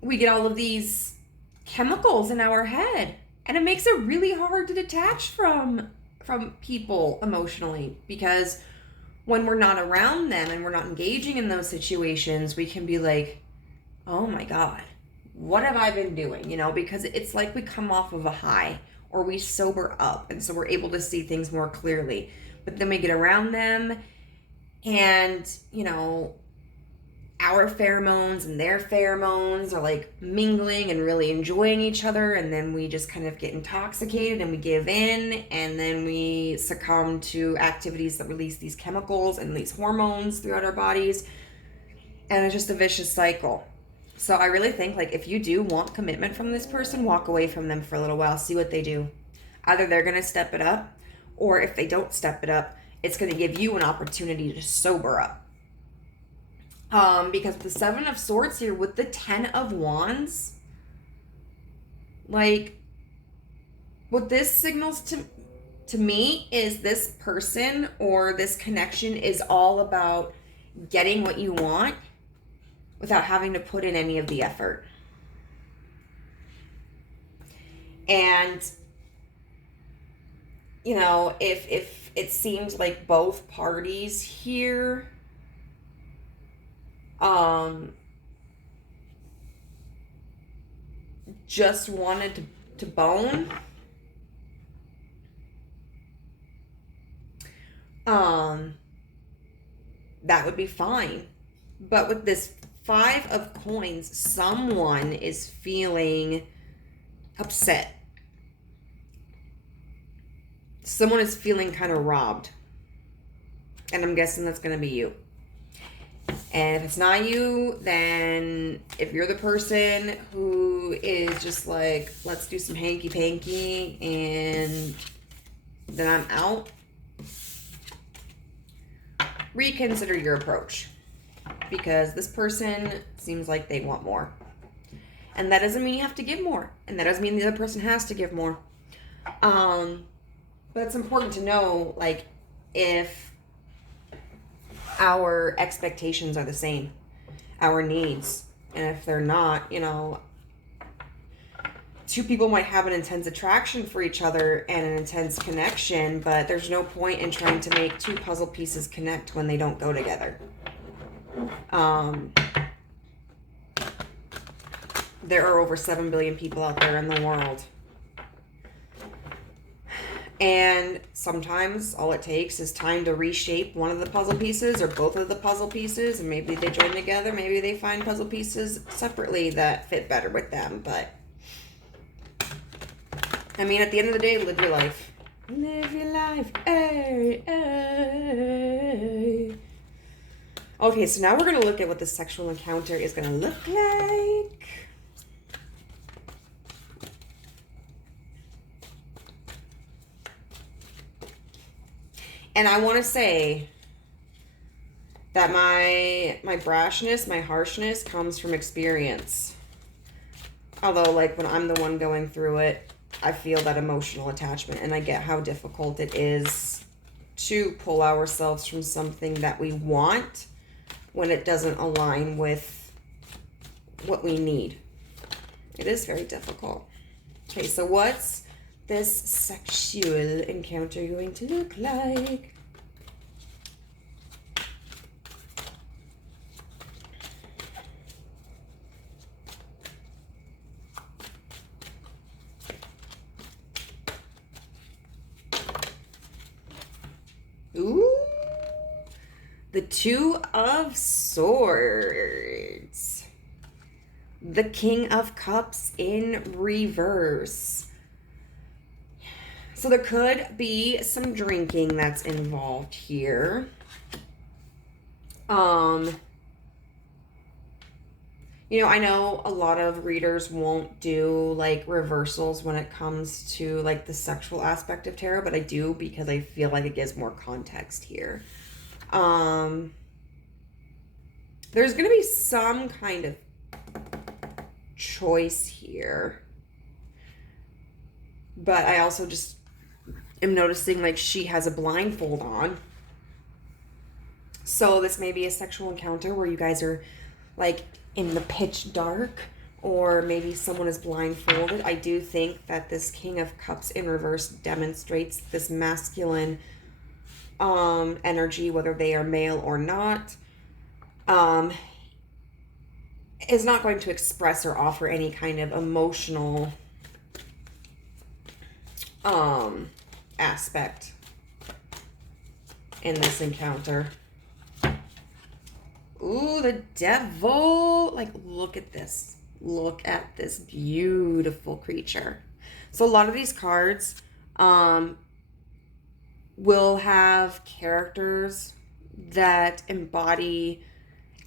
we get all of these chemicals in our head, and it makes it really hard to detach from people emotionally, because when we're not around them and we're not engaging in those situations, we can be like, oh my God, what have I been doing? You know, because it's like we come off of a high or we sober up, and so we're able to see things more clearly. But then we get around them and, you know, our pheromones and their pheromones are like mingling and really enjoying each other, and then we just kind of get intoxicated and we give in, and then we succumb to activities that release these chemicals and these hormones throughout our bodies, and it's just a vicious cycle. So I really think, like, if you do want commitment from this person, walk away from them for a little while, see what they do. Either they're going to step it up, or if they don't step it up, it's going to give you an opportunity to sober up. Because the Seven of Swords here with the Ten of Wands, like, what this signals to me is this person or this connection is all about getting what you want without having to put in any of the effort. And, you know, if it seems like both parties here just wanted to bone, that would be fine. But with this Five of Coins, someone is feeling upset. Someone is feeling kind of robbed. And I'm guessing that's going to be you. And if it's not you, then if you're the person who is just like, let's do some hanky-panky and then I'm out, reconsider your approach. Because this person seems like they want more. And that doesn't mean you have to give more. And that doesn't mean the other person has to give more. But it's important to know, like, if our expectations are the same, our needs. And if they're not, you know, two people might have an intense attraction for each other and an intense connection, but there's no point in trying to make two puzzle pieces connect when they don't go together. There are over 7 billion people out there in the world. And sometimes all it takes is time to reshape one of the puzzle pieces or both of the puzzle pieces, and maybe they join together, maybe they find puzzle pieces separately that fit better with them. But I mean, at the end of the day, live your life. Live your life. Ay, ay. Okay, so now we're going to look at what the sexual encounter is going to look like. And I want to say that my brashness, my harshness comes from experience. Although, like, when I'm the one going through it, I feel that emotional attachment, and I get how difficult it is to pull ourselves from something that we want when it doesn't align with what we need. It is very difficult. Okay, so what's this sexual encounter going to look like? Ooh, the Two of Swords. The King of Cups in reverse. So there could be some drinking that's involved here. You know, I know a lot of readers won't do like reversals when it comes to like the sexual aspect of tarot, but I do because I feel like it gives more context here. There's going to be some kind of choice here. But I also just am noticing like she has a blindfold on. So this may be a sexual encounter where you guys are like in the pitch dark, or maybe someone is blindfolded. I do think that this King of Cups in reverse demonstrates this masculine energy, whether they are male or not, is not going to express or offer any kind of emotional aspect in this encounter. Ooh, the Devil. Like, look at this. Look at this beautiful creature. So a lot of these cards will have characters that embody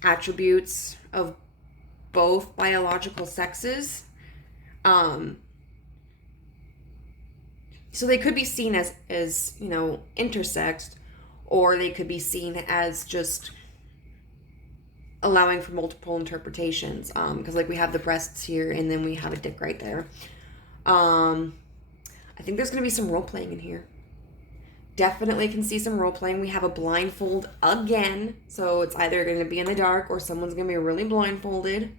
attributes of both biological sexes. So they could be seen as you know, intersexed, or they could be seen as just allowing for multiple interpretations, because like we have the breasts here and then we have a dick right there. I think there's going to be some role playing in here. Definitely can see some role playing. We have a blindfold again, so it's either going to be in the dark or someone's going to be really blindfolded.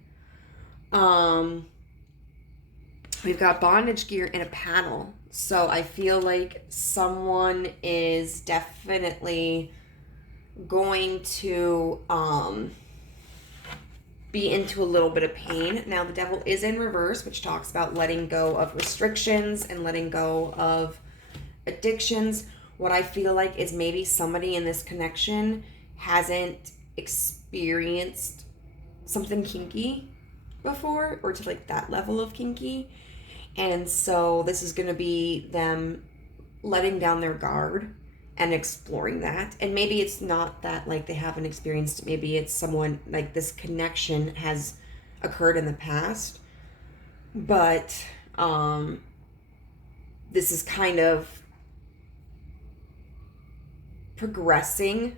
We've got bondage gear in a panel, so I feel like someone is definitely going to be into a little bit of pain. Now, the Devil is in reverse, which talks about letting go of restrictions and letting go of addictions. What I feel like is maybe somebody in this connection hasn't experienced something kinky before, or to like that level of kinky. And so this is going to be them letting down their guard and exploring that. And maybe it's not that like they haven't experienced it. Maybe it's someone like this connection has occurred in the past, but this is kind of progressing.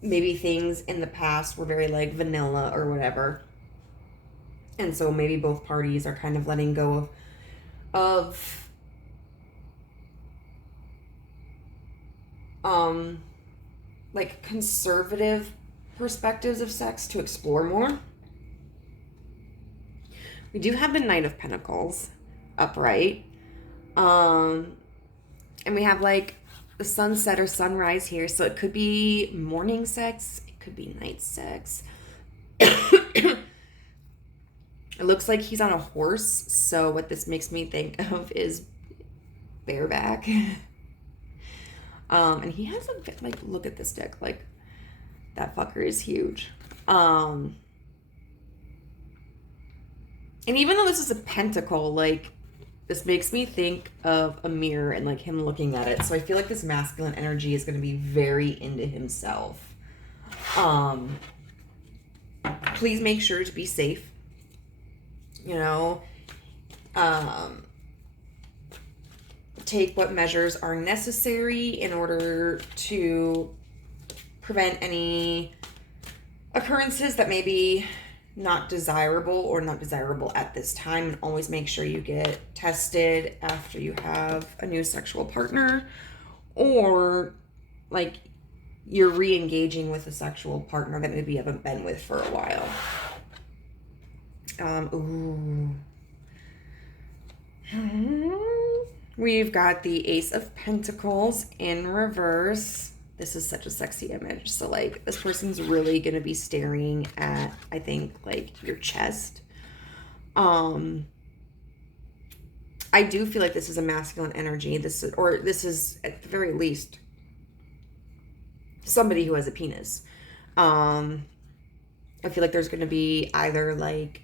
Maybe things in the past were very like vanilla or whatever, and so maybe both parties are kind of letting go of like conservative perspectives of sex to explore more. We do have the Knight of Pentacles upright. And we have like the sunset or sunrise here. So it could be morning sex. It could be night sex. It looks like he's on a horse. So what this makes me think of is bareback. And he has a bit, like, look at this dick. Like, that fucker is huge. And even though this is a pentacle, like, this makes me think of a mirror and, like, him looking at it. So I feel like this masculine energy is going to be very into himself. Please make sure to be safe. You know, take what measures are necessary in order to prevent any occurrences that may be not desirable or not desirable at this time. And always make sure you get tested after you have a new sexual partner, or like you're re-engaging with a sexual partner that maybe you haven't been with for a while. Ooh. We've got the Ace of Pentacles in reverse. This is such a sexy image. So like this person's really going to be staring at, I think, like your chest. I do feel like this is a masculine energy. This is at the very least somebody who has a penis. I feel like there's going to be either like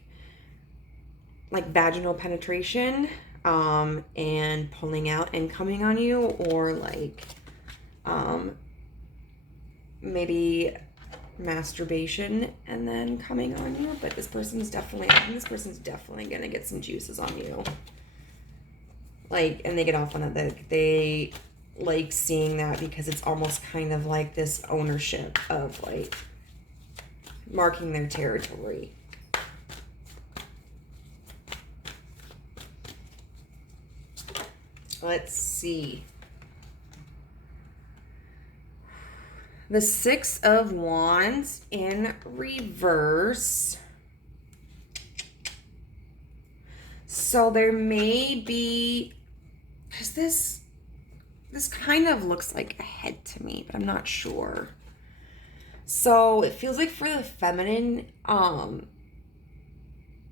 vaginal penetration and pulling out and coming on you, or like maybe masturbation and then coming on you. But I think this person's definitely gonna get some juices on you, like, and they get off on it. They like seeing that because it's almost kind of like this ownership of like marking their territory. Let's see. The Six of Wands in reverse. So there may be, because this kind of looks like a head to me, but I'm not sure. So it feels like for the feminine,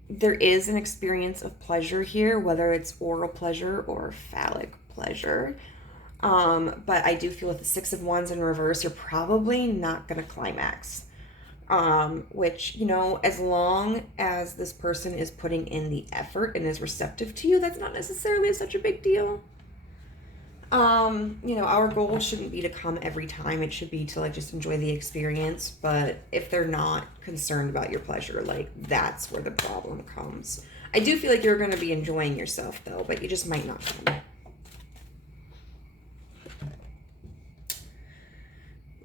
there is an experience of pleasure here, whether it's oral pleasure or phallic pleasure. But I do feel with the Six of Wands in reverse, you're probably not going to climax. Which, you know, as long as this person is putting in the effort and is receptive to you, that's not necessarily such a big deal. You know, our goal shouldn't be to come every time. It should be to like just enjoy the experience. But if they're not concerned about your pleasure, like that's where the problem comes. I do feel like you're going to be enjoying yourself though, but you just might not come.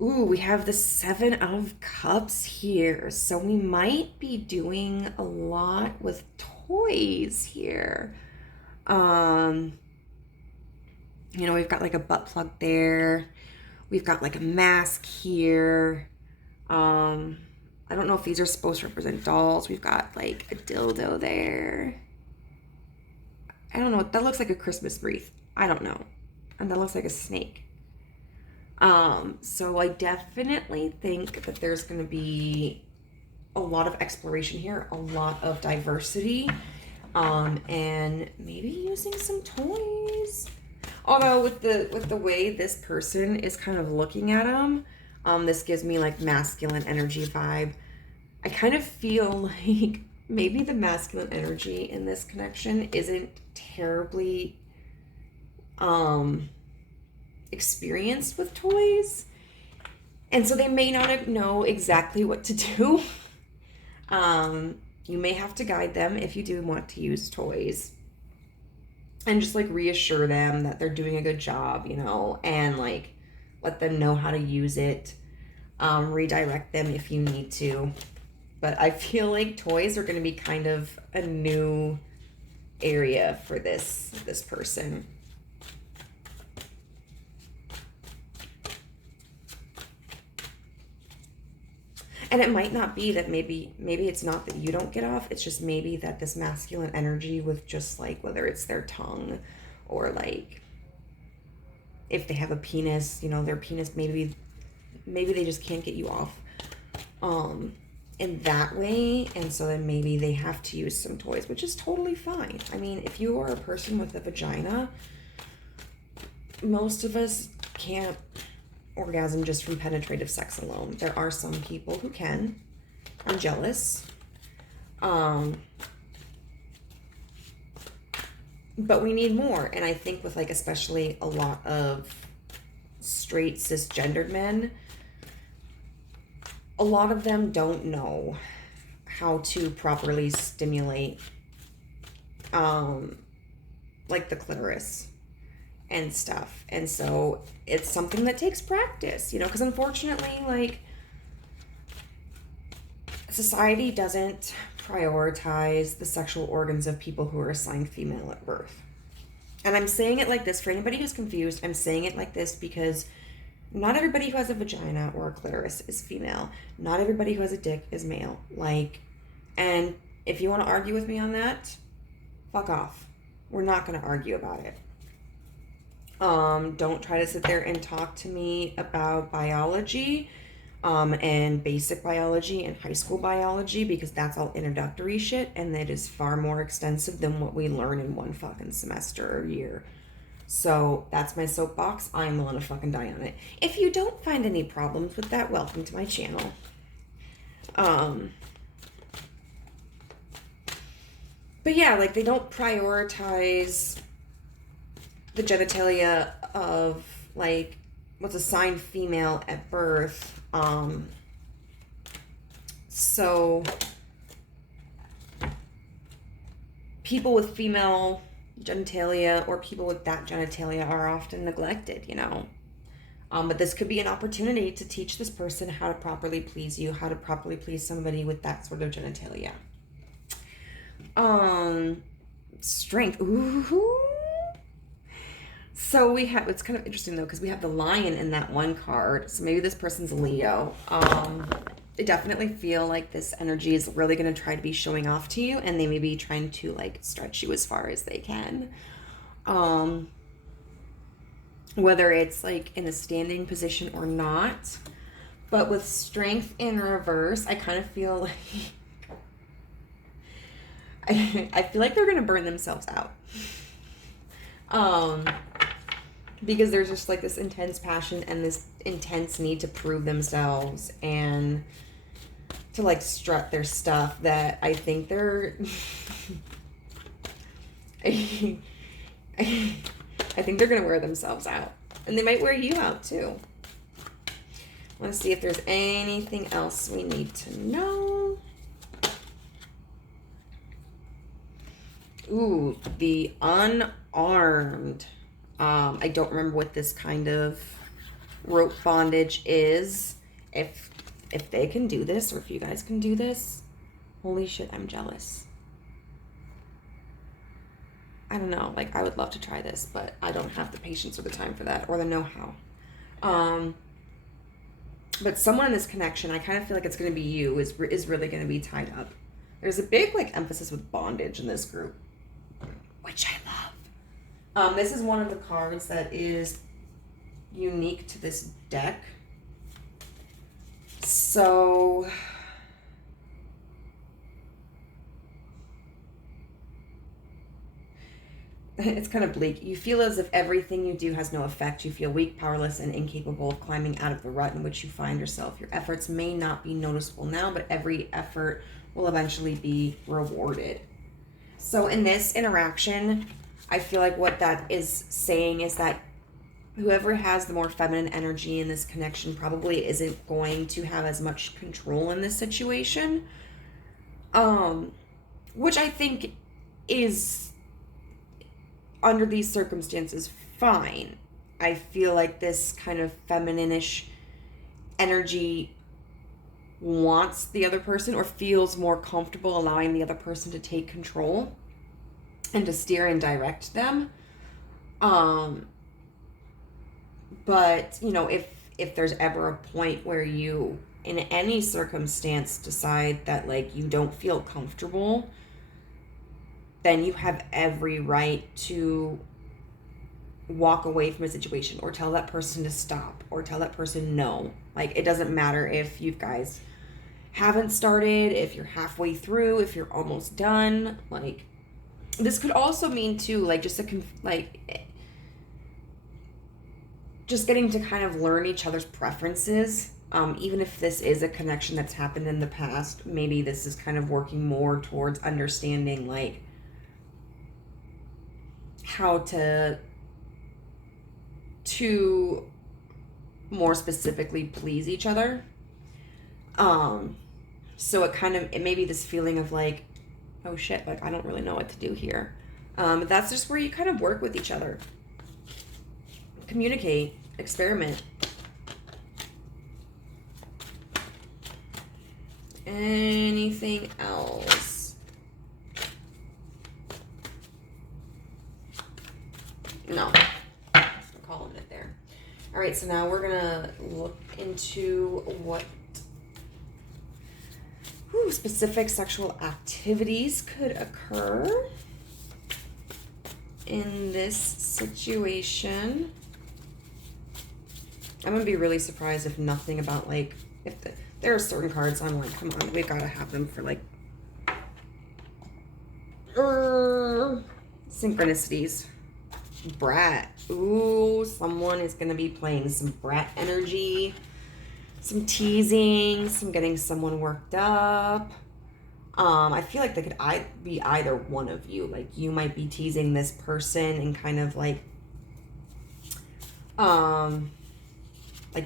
Ooh, we have the Seven of Cups here. So we might be doing a lot with toys here. You know, we've got like a butt plug there. We've got like a mask here. I don't know if these are supposed to represent dolls. We've got like a dildo there. I don't know. That looks like a Christmas wreath. I don't know. And that looks like a snake. So I definitely think that there's going to be a lot of exploration here, a lot of diversity, and maybe using some toys. Although with the way this person is kind of looking at them, this gives me like masculine energy vibe. I kind of feel like maybe the masculine energy in this connection isn't terribly experienced with toys, and so they may not know exactly what to do. You may have to guide them if you do want to use toys, and just like reassure them that they're doing a good job, you know, and like let them know how to use it. Redirect them if you need to. But I feel like toys are going to be kind of a new area for this person. And it might not be that maybe it's not that you don't get off. It's just maybe that this masculine energy with just like, whether it's their tongue or like if they have a penis, you know, their penis, maybe they just can't get you off in that way. And so then maybe they have to use some toys, which is totally fine. I mean, if you are a person with a vagina, most of us can't orgasm just from penetrative sex alone. There are some people who can. I'm jealous. But we need more. And I think with like especially a lot of straight cisgendered men, a lot of them don't know how to properly stimulate like the clitoris and stuff. And so it's something that takes practice, you know, because unfortunately, like, society doesn't prioritize the sexual organs of people who are assigned female at birth. And I'm saying it like this for anybody who's confused. I'm saying it like this because not everybody who has a vagina or a clitoris is female. Not everybody who has a dick is male. Like, and if you want to argue with me on that, fuck off. We're not going to argue about it. Don't try to sit there and talk to me about biology, and basic biology and high school biology, because that's all introductory shit, and it is far more extensive than what we learn in one fucking semester or year. So that's my soapbox. I'm willing to fucking die on it. If you don't find any problems with that, welcome to my channel. But yeah, like, they don't prioritize the genitalia of, like, what's assigned female at birth. So people with female genitalia or people with that genitalia are often neglected, you know. But this could be an opportunity to teach this person how to properly please you, how to properly please somebody with that sort of genitalia. Strength. Ooh. So we have, it's kind of interesting though, because we have the lion in that one card. So maybe this person's a Leo. I definitely feel like this energy is really going to try to be showing off to you, and they may be trying to like stretch you as far as they can. Whether it's like in a standing position or not. But with strength in reverse, I kind of feel like I feel like they're going to burn themselves out. Because there's just like this intense passion and this intense need to prove themselves and to like strut their stuff that I think they're I think they're gonna wear themselves out, and they might wear you out too. Let's see if there's anything else we need to know. Ooh, the unarmed. I don't remember what this kind of rope bondage is. If they can do this, or if you guys can do this, holy shit, I'm jealous. I don't know, like, I would love to try this, but I don't have the patience or the time for that, or the know-how. But someone in this connection, I kind of feel like it's going to be you, is really going to be tied up. There's a big, like, emphasis with bondage in this group, which I love. This is one of the cards that is unique to this deck. So it's kind of bleak. You feel as if everything you do has no effect. You feel weak, powerless, and incapable of climbing out of the rut in which you find yourself. Your efforts may not be noticeable now, but every effort will eventually be rewarded. So in this interaction, I feel like what that is saying is that whoever has the more feminine energy in this connection probably isn't going to have as much control in this situation. Which I think is, under these circumstances, fine. I feel like this kind of feminine-ish energy wants the other person, or feels more comfortable allowing the other person to take control and to steer and direct them. But, you know, if there's ever a point where you, in any circumstance, decide that, like, you don't feel comfortable, then you have every right to walk away from a situation, or tell that person to stop, or tell that person no. Like, it doesn't matter if you guys haven't started, if you're halfway through, if you're almost done. Like, this could also mean too, like, just just getting to kind of learn each other's preferences. Even if this is a connection that's happened in the past, maybe this is kind of working more towards understanding, like, how to more specifically please each other. So it may be this feeling of like, oh shit, like, I don't really know what to do here. That's just where you kind of work with each other. Communicate, experiment. Anything else? No. I'm calling it there. All right, so now we're going to look into what specific sexual activities could occur in this situation. I'm going to be really surprised if nothing about, like, there are certain cards I'm like, come on, we got to have them for, like, synchronicities. Brat. Ooh, someone is going to be playing some brat energy. Some teasing, some getting someone worked up. I feel like they could be either one of you. Like, you might be teasing this person and kind of like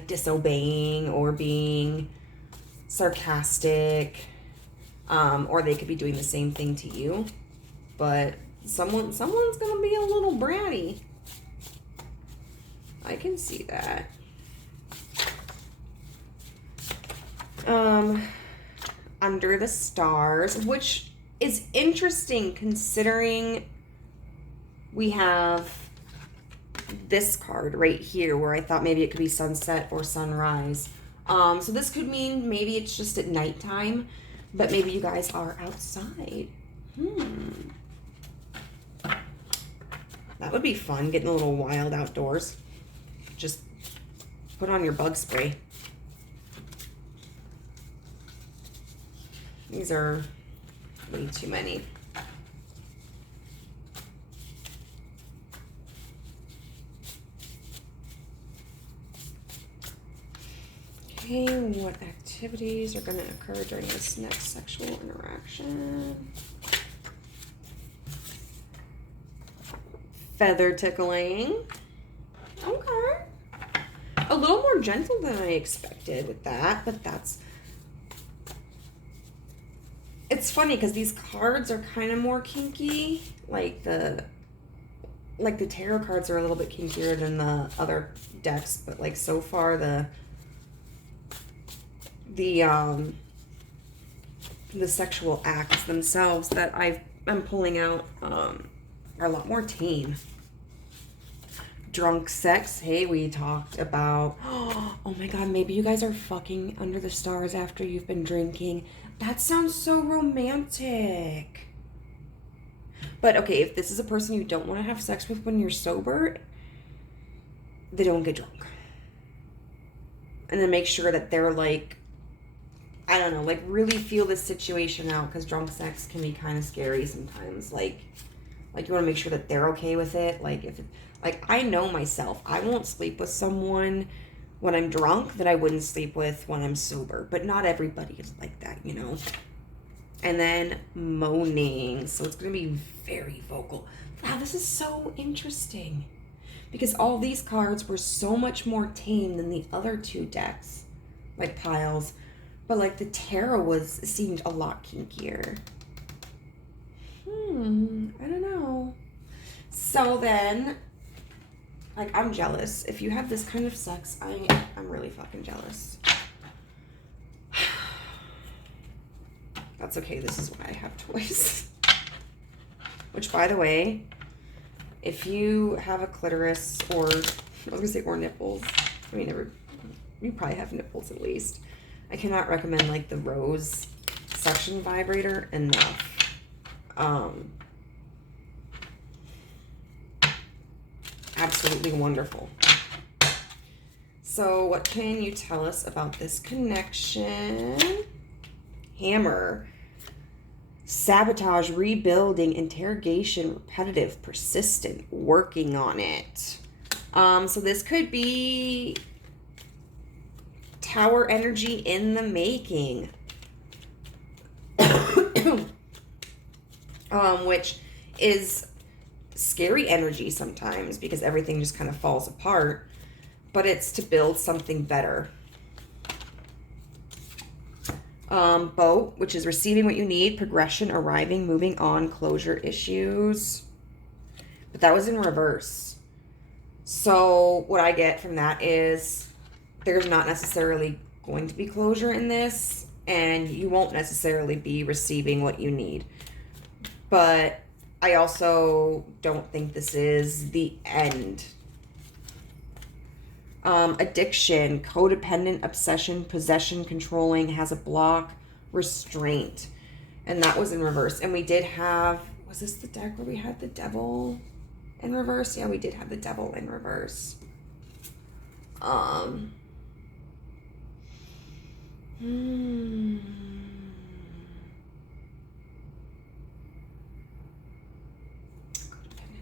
disobeying or being sarcastic. Or they could be doing the same thing to you. But someone's gonna be a little bratty. I can see that. Under the stars, which is interesting considering we have this card right here where I thought maybe it could be sunset or sunrise. So this could mean maybe it's just at nighttime, but maybe you guys are outside. That would be fun, getting a little wild outdoors. Just put on your bug spray. These are way too many. Okay, what activities are going to occur during this next sexual interaction? Feather tickling. Okay. A little more gentle than I expected with that, but it's funny because these cards are kind of more kinky. Like the tarot cards are a little bit kinkier than the other decks, but like so far the sexual acts themselves that I'm pulling out are a lot more tame. Drunk sex. Hey, we talked about, oh my god, maybe you guys are fucking under the stars after you've been drinking. That sounds so romantic. But okay, if this is a person you don't want to have sex with when you're sober, they don't get drunk. And then make sure that they're like, I don't know, like really feel this situation out, because drunk sex can be kind of scary sometimes. Like you want to make sure that they're okay with it. Like I know myself, I won't sleep with someone when I'm drunk that I wouldn't sleep with when I'm sober. But not everybody is like that, you know. And then moaning. So it's going to be very vocal. Wow, this is so interesting. Because all these cards were so much more tame than the other two decks. Like piles. But like the tarot seemed a lot kinkier. I don't know. So then, like, I'm jealous. If you have this kind of sex, I'm really fucking jealous. That's okay. This is why I have toys. Which, by the way, if you have a clitoris or, I was gonna say, or nipples. I mean, you probably have nipples at least. I cannot recommend, like, the rose suction vibrator enough. Absolutely wonderful. So what can you tell us about this connection? Hammer. Sabotage, rebuilding, interrogation, repetitive, persistent, working on it. So this could be tower energy in the making. Which is scary energy sometimes because everything just kind of falls apart, but it's to build something better. Boat, which is receiving what you need, progression, arriving, moving on, closure issues. But that was in reverse. So what I get from that is there's not necessarily going to be closure in this, and you won't necessarily be receiving what you need. But I also don't think this is the end. Addiction, codependent, obsession, possession, controlling, has a block, restraint. And that was in reverse. And we did have, was this the deck where we had the devil in reverse? Yeah, we did have the devil in reverse. Codependent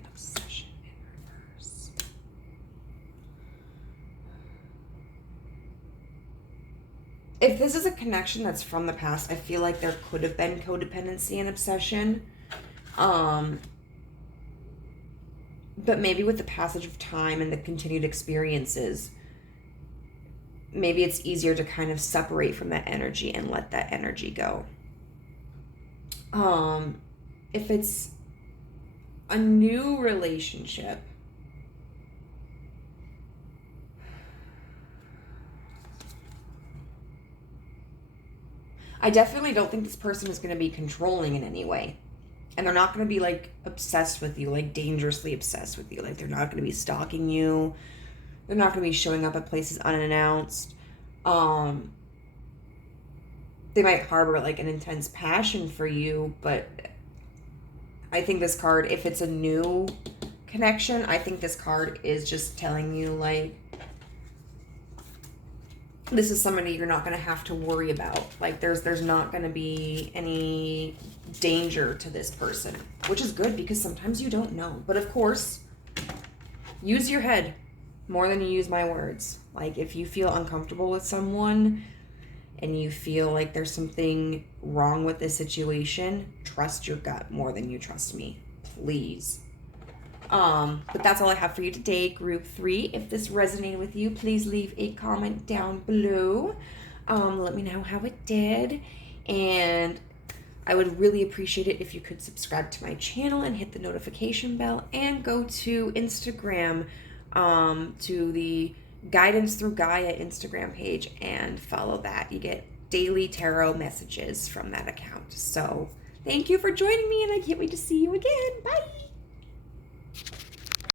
obsession in reverse. If this is a connection that's from the past, I feel like there could have been codependency and obsession. But maybe with the passage of time and the continued experiences, maybe it's easier to kind of separate from that energy and let that energy go. If it's a new relationship, I definitely don't think this person is going to be controlling in any way. And they're not going to be like obsessed with you, like dangerously obsessed with you. Like they're not going to be stalking you. They're not going to be showing up at places unannounced. They might harbor like an intense passion for you, but I think this card, if it's a new connection, I think this card is just telling you like, this is somebody you're not going to have to worry about. Like there's not going to be any danger to this person, which is good because sometimes you don't know. But of course, use your head more than you use my words. Like if you feel uncomfortable with someone and you feel like there's something wrong with this situation, trust your gut more than you trust me, please. But that's all I have for you today, group 3. If this resonated with you, please leave a comment down below. Let me know how it did. And I would really appreciate it if you could subscribe to my channel and hit the notification bell and go to Instagram, to the Guidance Through Gaia Instagram page and follow that. You get daily tarot messages from that account. So thank you for joining me and I can't wait to see you again. Bye!